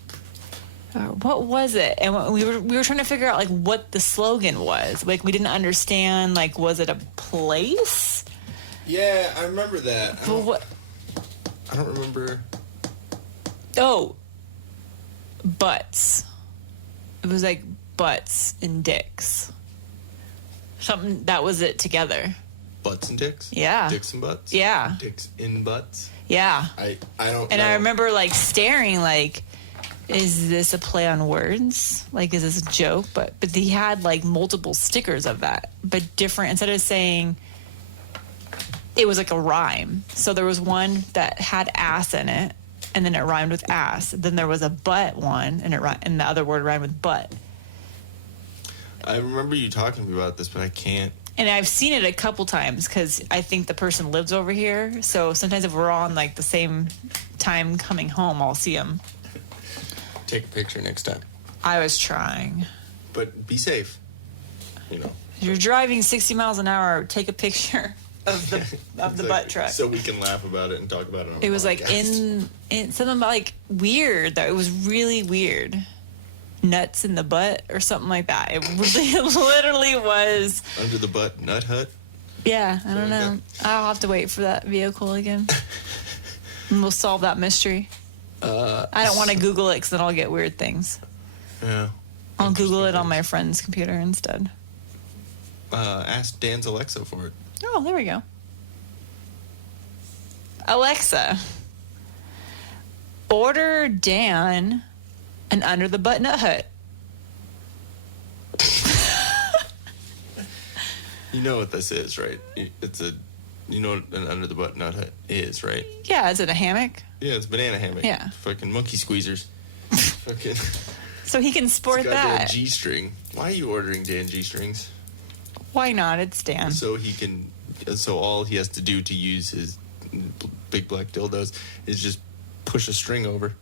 or what was it? And we were trying to figure out like what the slogan was. Like, we didn't understand, like, was it a place? Yeah, I remember that. But what? I don't remember. Oh, butts. It was like butts and dicks. Something that was it together. Butts and dicks? Yeah. Dicks and butts? Yeah. Dicks in butts? Yeah. I don't And know. I remember like staring like, is this a play on words? Like, is this a joke? But he had like multiple stickers of that, but different. Instead of saying, it was like a rhyme. So there was one that had ass in it, and then it rhymed with ass. Then there was a butt one, and and the other word rhymed with butt. I remember you talking to me about this, but I can't. And I've seen it a couple times because I think the person lives over here. So sometimes if we're on like the same time coming home, I'll see them. Take a picture next time. I was trying. But be safe. You know. If you're driving 60 miles an hour, take a picture of the butt truck. So we can laugh about it and talk about it on It was the like podcast. in something about like weird, though. It was really weird. Nuts in the butt or something like that. It really, literally was. Under the butt nut hut. Yeah, I don't know. Okay. I'll have to wait for that vehicle again. And we'll solve that mystery. I don't want to Google it because then I'll get weird things. Yeah. I'll Google it on my friend's computer instead. Ask Dan's Alexa for it. Oh, there we go. Alexa, order Dan an Under the Butt Nut Hut. You know what this is, right? You know what an under the butt nut hut is, right? Yeah, is it a hammock? Yeah, it's banana hammock. Yeah. Fucking monkey squeezers. Fucking. So he can sport It's got a that. G-string. Why are you ordering Dan G-strings? Why not? It's Dan. So he can. So all he has to do to use his big black dildos is just push a string over.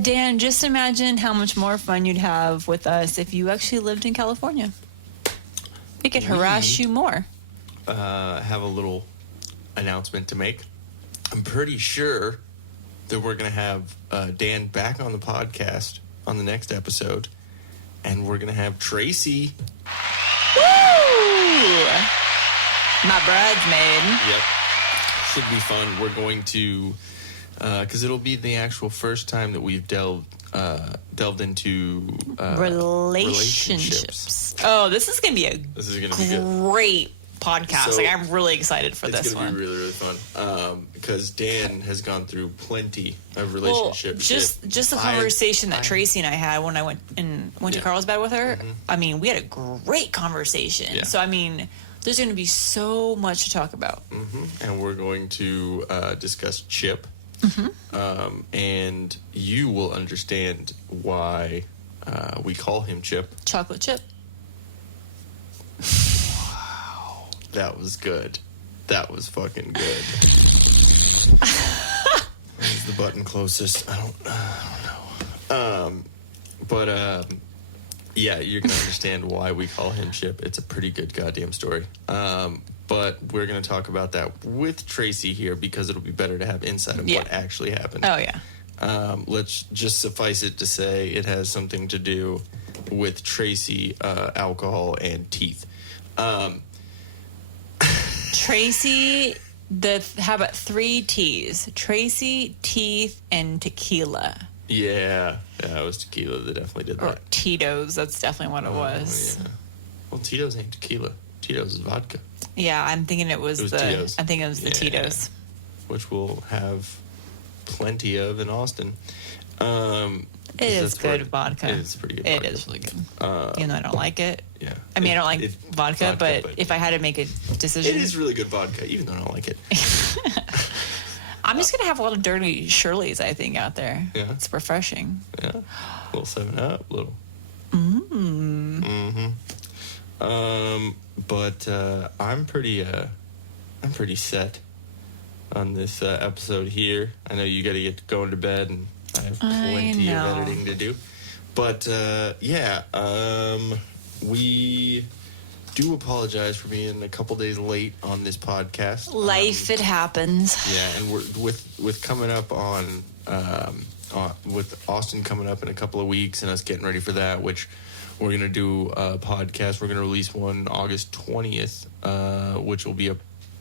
Dan, just imagine how much more fun you'd have with us if you actually lived in California. We could harass you more. Have a little announcement to make. I'm pretty sure that we're going to have Dan back on the podcast on the next episode, and we're going to have Tracy. Woo! My bridesmaid. Yep. Should be fun. We're going to, because it'll be the actual first time that we've delved into Relationships. Oh, this is going to be This is going to be good. great podcast. So, like, I'm really excited for It's this going to one. be really, really fun. Because Dan has gone through plenty of Well, relationships. just the conversation that Tracy and I had when I went to Carlsbad with her. I mean, we had a great conversation. Yeah. So, I mean, there's going to be so much to talk about. And we're going to discuss Chip. And you will understand why we call him Chip. Chocolate chip. That was good. That was fucking good. Where's the button closest? I don't know. Yeah, you're gonna understand why we call him Chip. It's a pretty good goddamn story. But we're gonna talk about that with Tracy here because it'll be better to have insight of what actually happened. Oh yeah. Let's just suffice it to say it has something to do with Tracy, alcohol, and teeth. Tracy, how about 3 T's? Tracy, teeth, and tequila. Yeah, it was tequila that definitely did that. Or Tito's, that's definitely what it was. Yeah. Well, Tito's ain't tequila. Tito's is vodka. Yeah, I'm thinking it was Tito's. I'm thinking it was the Tito's. Which we'll have plenty of in Austin. It is good vodka. It is pretty good vodka. It is really good. Even though I don't like it. Yeah. I mean, I don't like vodka, but if I had to make a decision. It is really good vodka, even though I don't like it. I'm just going to have a lot of dirty Shirley's, I think, out there. Yeah. It's refreshing. Yeah. A little 7-Up, little. But I'm pretty set on this episode here. I know you got to get going to bed, and I have plenty of editing to do. But we do apologize for being a couple days late on this podcast. Life, it happens. Yeah, and we're with coming up on with Austin coming up in a couple of weeks, and us getting ready for that, which we're gonna do a podcast. We're gonna release one August 20th, which will be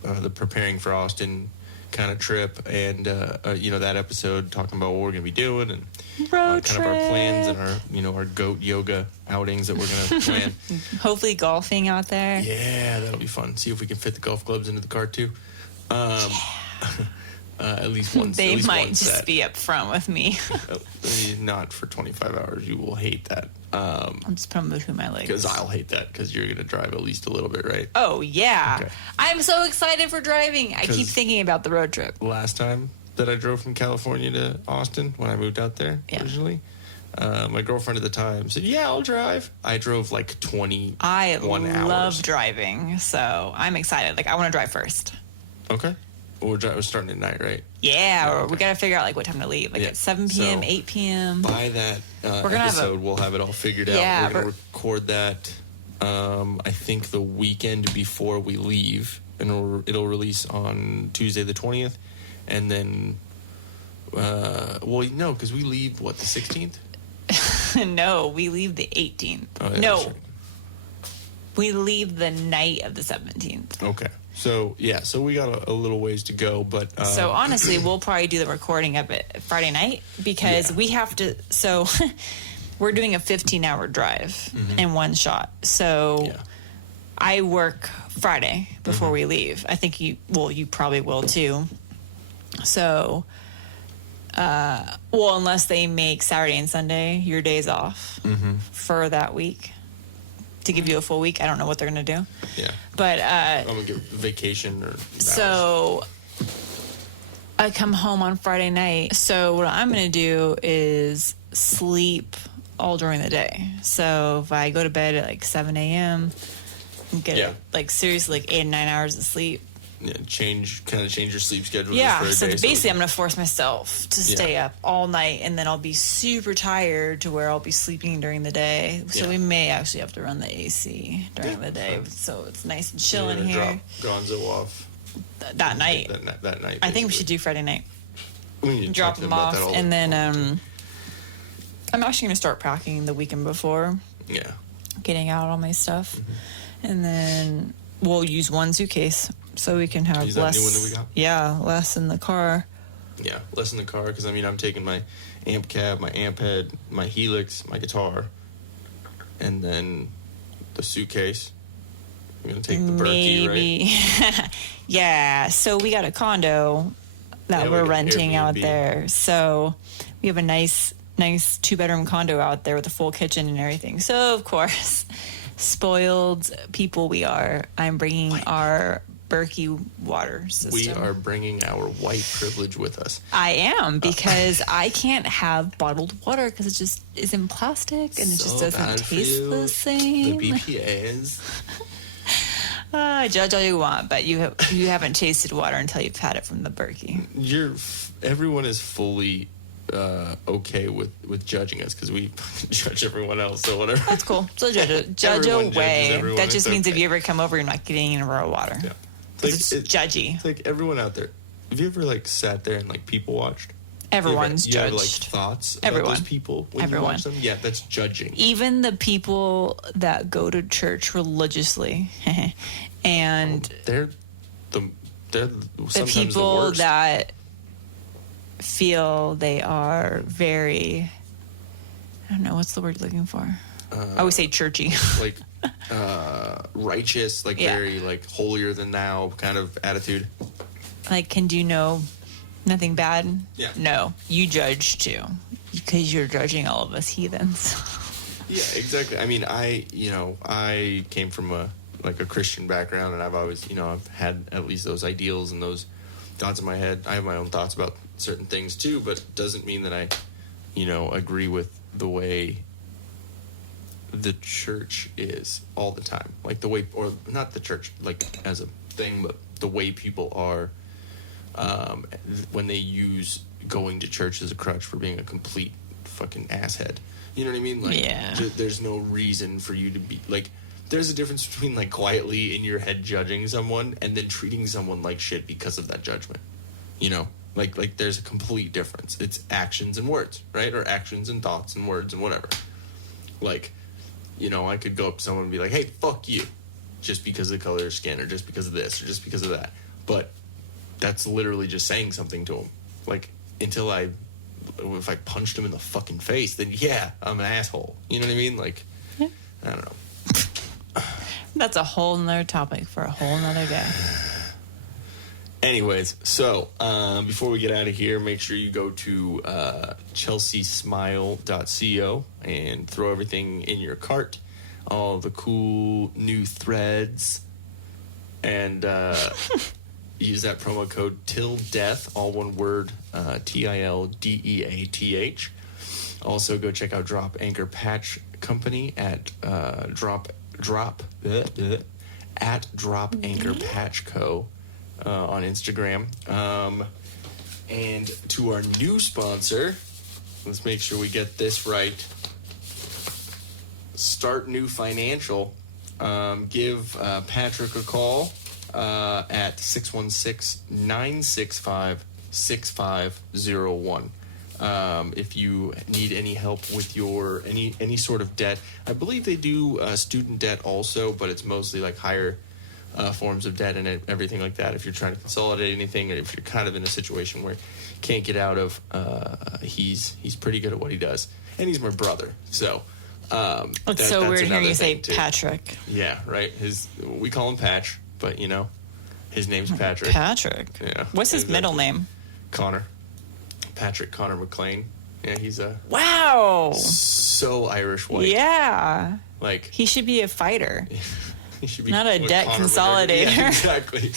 the preparing for Austin kind of trip, and that episode talking about what we're gonna be doing and Road kind trip. of our plans and our goat yoga outings that we're gonna plan. Hopefully golfing out there. Yeah, that'll be fun. See if we can fit the golf clubs into the car too. At least one. They at least might one just set. be up front with me. Not for 25 hours. You will hate that. I'm just putting between my legs. Because I'll hate that because you're gonna drive at least a little bit, right? Oh yeah. Okay. I'm so excited for driving. I keep thinking about the road trip. Last time that I drove from California to Austin when I moved out there originally, my girlfriend at the time said, "Yeah, I'll drive." I drove like 21 I hours. love driving, so I'm excited. Like I want to drive first. Okay. Well, we're starting at night, right? Yeah, or okay. we got to figure out like what time to leave. Like at 7 p.m., So, 8 p.m. By that episode, we'll have it all figured out. Yeah, we're going to record that, I think, the weekend before we leave. And it'll release on Tuesday the 20th. And then, no, because we leave, the 16th? No, we leave the 18th. Oh, yeah, no, that's right. we leave the night of the 17th. Okay. So, so we got a little ways to go, but... So, honestly, we'll probably do the recording of it Friday night because we have to... So, we're doing a 15-hour drive in one shot. So, I work Friday before we leave. I think you probably will too. So, unless they make Saturday and Sunday your days off for that week to give you a full week. I don't know what they're going to do. Yeah. But I'm going to get vacation or hours. so I come home on Friday night. So what I'm going to do is sleep all during the day. So if I go to bed at like 7 a.m. and get seriously like 8 and 9 hours of sleep. Yeah, change your sleep schedule. Yeah, just for a day, basically I'm going to force myself to stay up all night, and then I'll be super tired to where I'll be sleeping during the day. So we may actually have to run the AC during the day, so it's nice and chill in here. Drop Gonzo off that night. That night. I think we should do Friday night. We need to drop talk to them about that off, all and the then time. I'm actually going to start packing the weekend before. Yeah. Getting out all my stuff, and then we'll use one suitcase. So we can have use less. That new one that we got? Yeah, less in the car. Yeah, less in the car because I'm taking my amp cab, my amp head, my Helix, my guitar, and then the suitcase. I'm gonna take the Berkey, right? Yeah. So we got a condo that we're renting out there. So we have a nice 2-bedroom condo out there with a full kitchen and everything. So of course, spoiled people we are. I'm bringing our Berkey water system. We are bringing our white privilege with us. I am, because I can't have bottled water because it just is in plastic and it just doesn't taste the same. The BPAs. Judge all you want, but you haven't tasted water until you've had it from the Berkey. Everyone is fully okay with judging us because we judge everyone else. So whatever. That's cool. So judge Everyone away. judges everyone. That just It's means if okay. you ever come over, you're not getting any raw water. Yeah. 'Cause it's judgy. It's like everyone out there. Have you ever like sat there and like people watched? Everyone's you have like judged. thoughts about Everyone. those people when Everyone. you watch them? Yeah, that's judging. Even the people that go to church religiously, and They're the sometimes people the worst. that feel they are very, I don't know, what's the word you're looking for? I always say churchy. like righteous, like Yeah. very like holier than thou kind of attitude. Like, can do no nothing bad? Yeah. No, you judge too, because you're judging all of us heathens. Yeah, exactly. I mean, I came from a Christian background, and I've always, I've had at least those ideals and those thoughts in my head. I have my own thoughts about certain things too, but it doesn't mean that I, agree with the way the church is all the time. Like the way, or not the church, like as a thing, but the way people are when they use going to church as a crutch for being a complete fucking asshead. You know what I mean? Like, Yeah. There's no reason for you to be like. There's a difference between like quietly in your head judging someone and then treating someone like shit because of that judgment. Like there's a complete difference. It's actions and words, right? Or actions and thoughts and words and whatever. Like, I could go up to someone and be like, "Hey, fuck you," just because of the color of their skin, or just because of this, or just because of that. But that's literally just saying something to them. Like, if I punched him in the fucking face, then yeah, I'm an asshole. You know what I mean? Like, I don't know. That's a whole nother topic for a whole nother day. Anyways, so before we get out of here, make sure you go to chelseasmile.co and throw everything in your cart, all the cool new threads, and use that promo code TILDEATH, all one word, TILDEATH. Also, go check out Drop Anchor Patch Company at Drop Anchor Patch Co. On Instagram. And to our new sponsor, let's make sure we get this right. Start New Financial. Give Patrick a call at 616-965-6501. If you need any help with your any sort of debt. I believe they do student debt also, but it's mostly like higher forms of debt and everything like that. If you're trying to consolidate anything, or if you're kind of in a situation where you can't get out of, he's pretty good at what he does, and he's my brother. So It's so weird hearing you say too. Patrick. Yeah, right. We call him Patch, but his name's Patrick. Patrick. Yeah. What's his Exactly. middle name? Connor. Patrick Connor McLean. Yeah, he's Wow. so Irish white. Yeah. Like He should be a fighter. he should be Not a with debt Conor consolidator. McGregor. Yeah, exactly.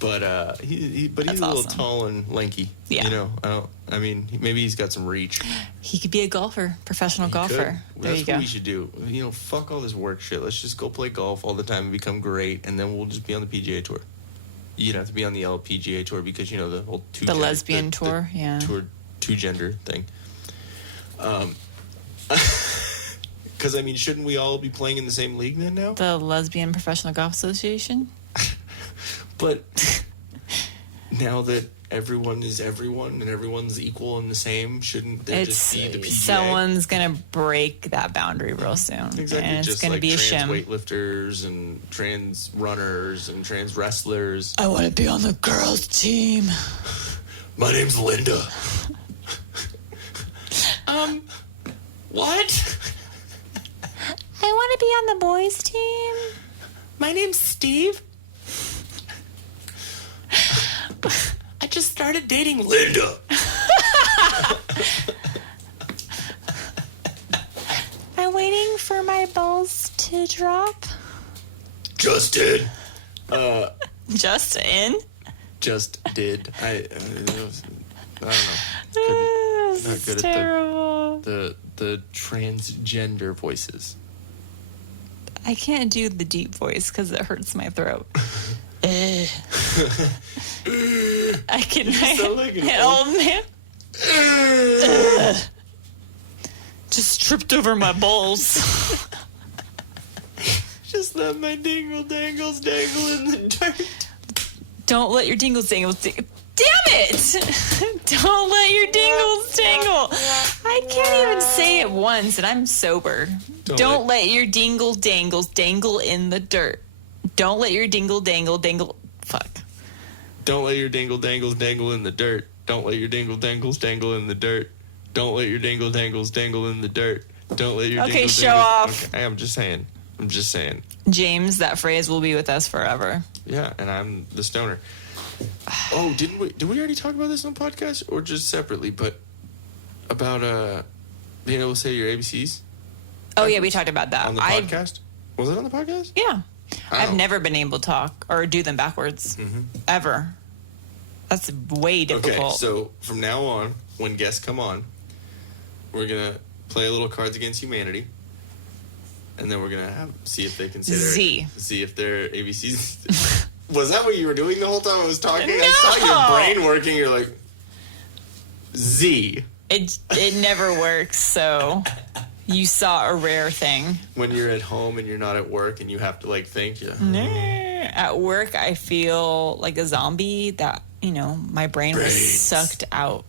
But he's That's a little awesome. tall and lanky. Yeah. Maybe he's got some reach. He could be a golfer, professional golfer. Could. There That's you go. what we should do. Fuck all this work shit. Let's just go play golf all the time and become great, and then we'll just be on the PGA Tour. You'd have to be on the LPGA Tour because the whole The lesbian tour, yeah. Two gender thing. Because shouldn't we all be playing in the same league then now? The Lesbian Professional Golf Association. But now that everyone is everyone and everyone's equal and the same, shouldn't there just be the PGA? Someone's gonna break that boundary real soon, Exactly, and it's just gonna like be a trans shim. weightlifters and trans runners and trans wrestlers. I want to be on the girls' team. My name's Linda. What? I want to be on the boys' team. My name's Steve. I just started dating Linda. I'm waiting for my balls to drop. Justin. Just in. Just did. I don't know. This Not is good at terrible. the transgender voices. I can't do the deep voice because it hurts my throat. I can. sound like an old man. Just tripped over my balls. Just let my dingle dangles dangle in the dirt. Don't let your dingles dangles dangle. Damn it! Don't let your dingles dangle. I can't even say it once, and I'm sober. Don't let your dingle dangles dangle in the dirt. Don't let your dingle dangle. Fuck. Don't let your dingle dangles dangle in the dirt. Don't let your dingle dangles dangle in the dirt. Don't let your dingle dangles dangle in the dirt. Don't let your dingle show off. Okay, I'm just saying. James, that phrase will be with us forever. Yeah, and I'm the stoner. Oh, did we already talk about this on the podcast or just separately? But about being able to say your ABCs. Oh yeah, we talked about that on the podcast. Was it on the podcast? Yeah, I've never been able to talk or do them backwards ever. That's way difficult. Okay, so from now on, when guests come on, we're gonna play a little Cards Against Humanity, and then we're gonna see if they can say their see if their ABCs. Was that what you were doing the whole time I was talking? No! I saw your brain working. You're like, Z. It never works, so you saw a rare thing. When you're at home and you're not at work and you have to, like, think. At work, I feel like a zombie that, my brain was sucked out.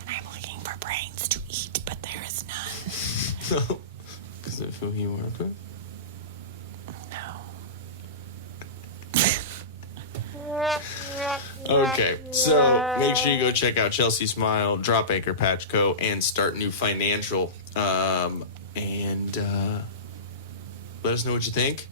And I'm looking for brains to eat, but there is none. Because of who you work with? Okay, so make sure you go check out Chelsea Smile, Drop Anchor Patch Co., and Start New Financial. And let us know what you think.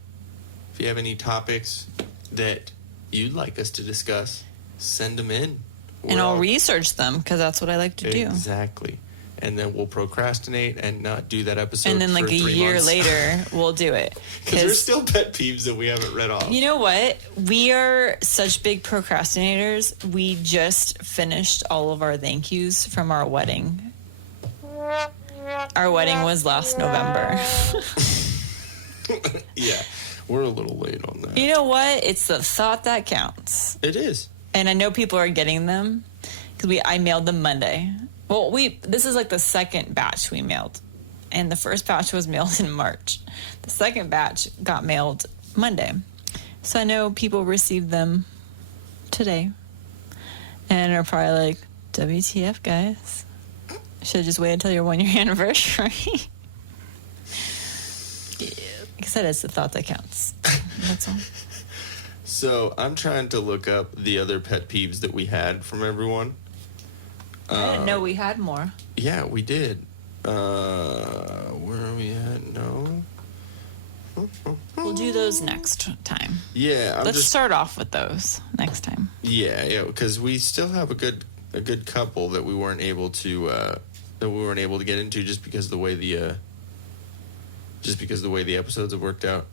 If you have any topics that you'd like us to discuss, send them in. And I'll research them, because that's what I like to do. Exactly. And then we'll procrastinate and not do that episode. And then, like, a year later, we'll do it. Because there's still pet peeves that we haven't read off. You know what? We are such big procrastinators. We just finished all of our thank yous from our wedding. Our wedding was last November. Yeah, we're a little late on that. You know what? It's the thought that counts. It is. And I know people are getting them because I mailed them Monday. Well, this is like the second batch we mailed, and the first batch was mailed in March. The second batch got mailed Monday, so I know people received them today, and are probably like, "WTF, guys? Should have just waited until your 1 year anniversary." Like I said, it's the thought that counts. That's all. So I'm trying to look up the other pet peeves that we had from everyone. I didn't know we had more. Yeah, we did. Where are we at? No. We'll do those next time. Yeah, Let's start off with those next time. Yeah, because we still have a good couple that we weren't able to get into just because of the way the episodes have worked out.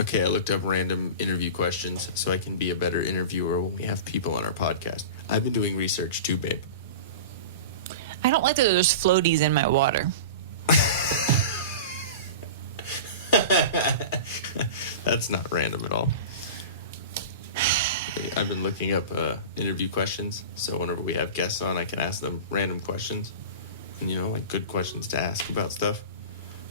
Okay, I looked up random interview questions so I can be a better interviewer when we have people on our podcast. I've been doing research too, babe. I don't like that there's floaties in my water. That's not random at all. I've been looking up interview questions, so whenever we have guests on, I can ask them random questions. And, like good questions to ask about stuff.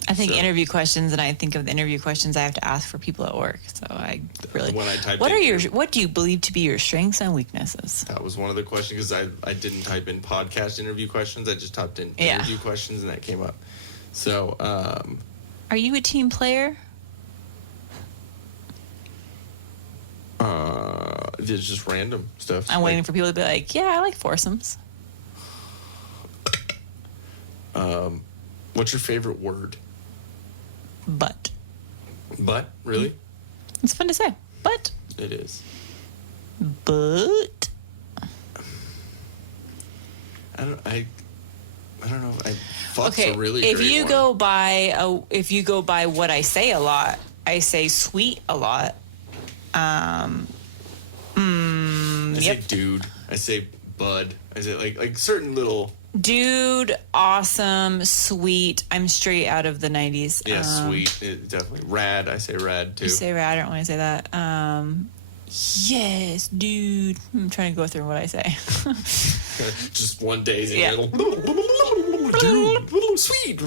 I think interview questions, and I think of the interview questions I have to ask for people at work. So I really. When I typed what do you believe to be your strengths and weaknesses? That was one of the questions, because I didn't type in podcast interview questions. I just typed in interview questions, and that came up. So. Are you a team player? It's just random stuff. I'm waiting for people to be like, yeah, I like foursomes. What's your favorite word? But. But? Really? It's fun to say. But. It is. But. I don't know. Fuck's a really if great you one. if you go by what I say a lot, I say sweet a lot. I say dude. I say bud. I say like certain little Dude, awesome, sweet. I'm straight out of the 90s. Yeah, sweet. Definitely. Rad. I say rad, too. You say rad. I don't want to say that. Yes, dude. I'm trying to go through what I say. Just one day's in Yeah. the middle. Dude, sweet.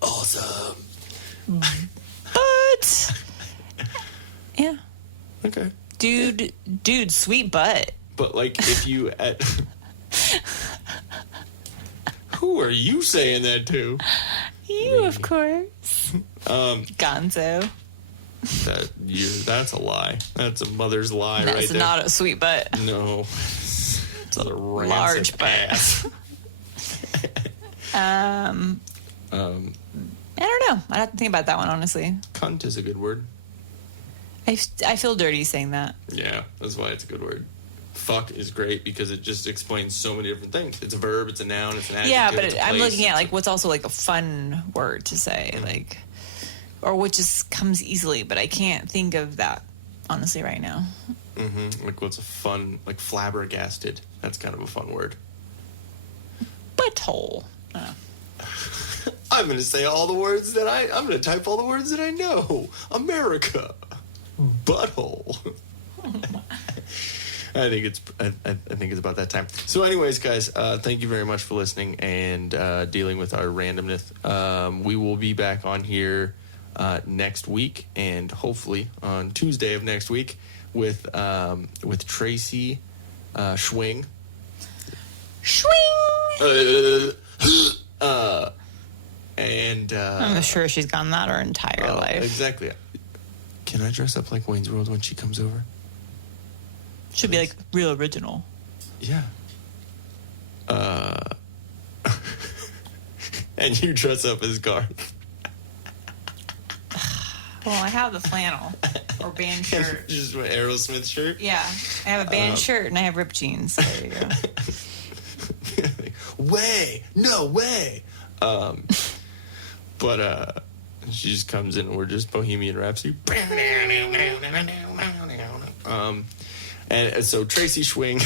Awesome. But, yeah. Okay. Dude, sweet butt. But, like, if you... Who are you saying that to? You, of course. Gonzo. That's a lie. That's a mother's lie right That's there. not a sweet butt. No. It's a Large butt. ass. I don't know. I'd have to think about that one, honestly. Cunt is a good word. I feel dirty saying that. Yeah, that's why it's a good word. Fuck is great because it just explains so many different things. It's a verb, it's a noun, it's an adjective. Yeah, but it's a I'm place, looking at like what's also like a fun word to say, like, or what just comes easily. But I can't think of that honestly right now. Like what's a fun, like flabbergasted. That's kind of a fun word. Butthole. I'm going to say all the words that I'm going to type all the words that I know. America. Butthole. I think it's about that time. So anyways, guys, thank you very much for listening and dealing with our randomness. We will be back on here next week and hopefully on Tuesday of next week with Tracy Schwing. And I'm sure she's gone that her entire life. Exactly. Can I dress up like Wayne's World when she comes over? Should be like real original. Yeah. And you dress up as Garth. Well, I have the flannel or band shirt. Just an Aerosmith shirt? Yeah, I have a band shirt and I have ripped jeans. So there you go. Way! No way! But she just comes in and we're just Bohemian Rhapsody. And so Tracy Schwing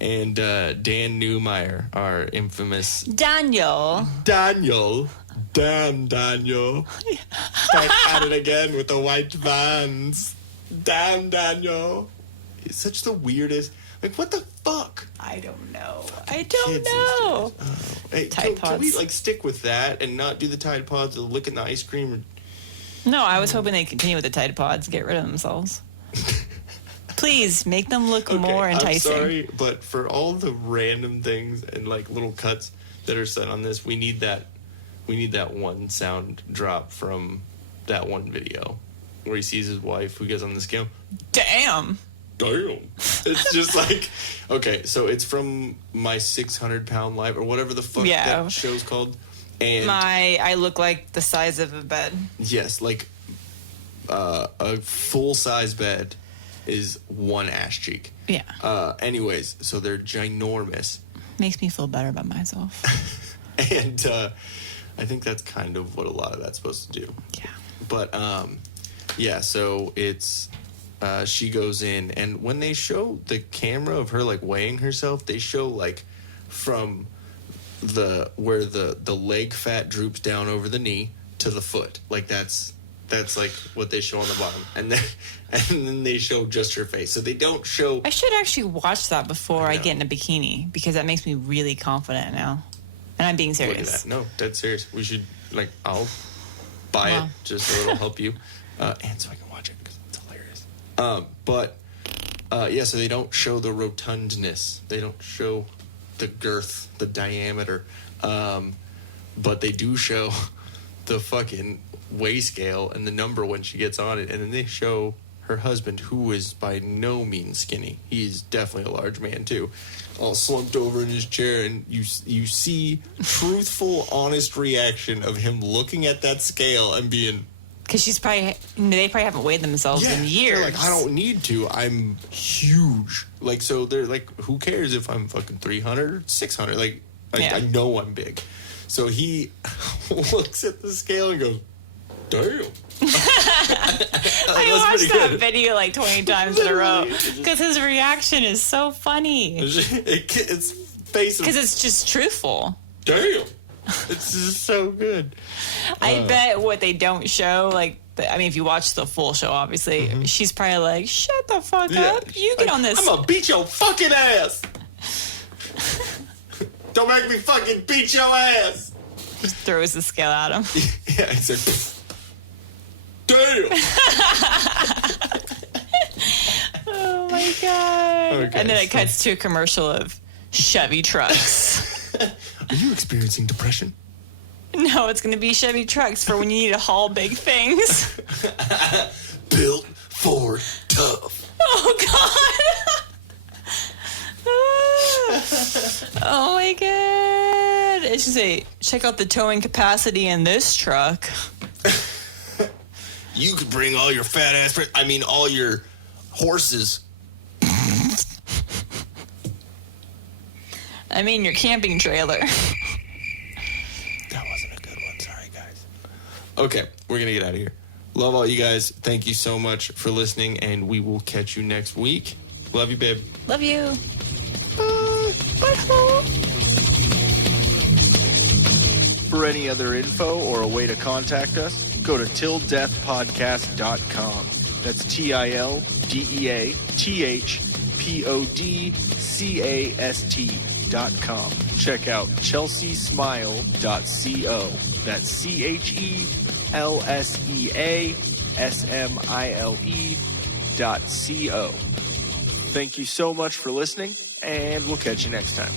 and Dan Newmeyer are infamous. Daniel. Daniel. Daniel. Back at it again with the white vans. Daniel. He's such the weirdest. Like, what the fuck? I don't know. Kids know. Hey, Tide can we, Pods. like, stick with that and not do the Tide Pods or licking the ice cream? No, I was hoping they'd continue with the Tide Pods, get rid of themselves. Please make them look more enticing. I'm sorry, but for all the random things and like little cuts that are said on this, we need that one sound drop from that one video where he sees his wife who gets on the scale. Damn. It's just like, okay, so it's from My 600-Pound Life or whatever the fuck that show's called. And I look like the size of a bed. yes, like a full-size bed is one ass cheek. Yeah. Anyways, so they're ginormous. Makes me feel better about myself. And I think that's kind of what a lot of that's supposed to do. Yeah. But yeah, so it's she goes in, and when they show the camera of her like weighing herself, they show like from where the leg fat droops down over the knee to the foot. Like that's like what they show on the bottom, and then they show just her face. So they don't show. I should actually watch that before I get in a bikini because that makes me really confident now. And I'm being Look at serious. that. No, dead serious. We should I'll buy it just so it'll help you, and so I can watch it because it's hilarious. But yeah, so they don't show the rotundness. They don't show the girth, the diameter, but they do show the fucking weigh scale and the number when she gets on it, and then they show her husband, who is by no means skinny. He's definitely a large man too, all slumped over in his chair, and you see truthful, honest reaction of him looking at that scale and being, Because they probably haven't weighed themselves in years. they're like, I don't need to. I'm huge. Like, so they're like, who cares if I'm fucking 300 or 600? Like, I know I'm big. So he looks at the scale and goes, damn. I watched that video like 20 times in a row because his reaction is so funny. It's face of... Because it's just truthful. Damn. It's just so good. I bet what they don't show, like, if you watch the full show, obviously, she's probably like, shut the fuck up. You get on this. I'm gonna beat your fucking ass. Don't make me fucking beat your ass. Just throws the scale at him. Yeah, he's like, damn. Oh my God. Okay, And then it cuts to a commercial of Chevy trucks. Are you experiencing depression? No, it's going to be Chevy trucks for when you need to haul big things. Built for tough. Oh, God. Oh, my God. It should say, check out the towing capacity in this truck. You could bring all your fat ass... all your horses. Your camping trailer. That wasn't a good one. Sorry, guys. Okay, we're going to get out of here. Love all you guys. Thank you so much for listening, and we will catch you next week. Love you, babe. Love you. Bye. Bye. For any other info or a way to contact us, go to tilldeathpodcast.com. That's TILDEATHPODCAST.com. Check out chelseasmile.co. That's CHELSEASMILE.co. Thank you so much for listening, and we'll catch you next time.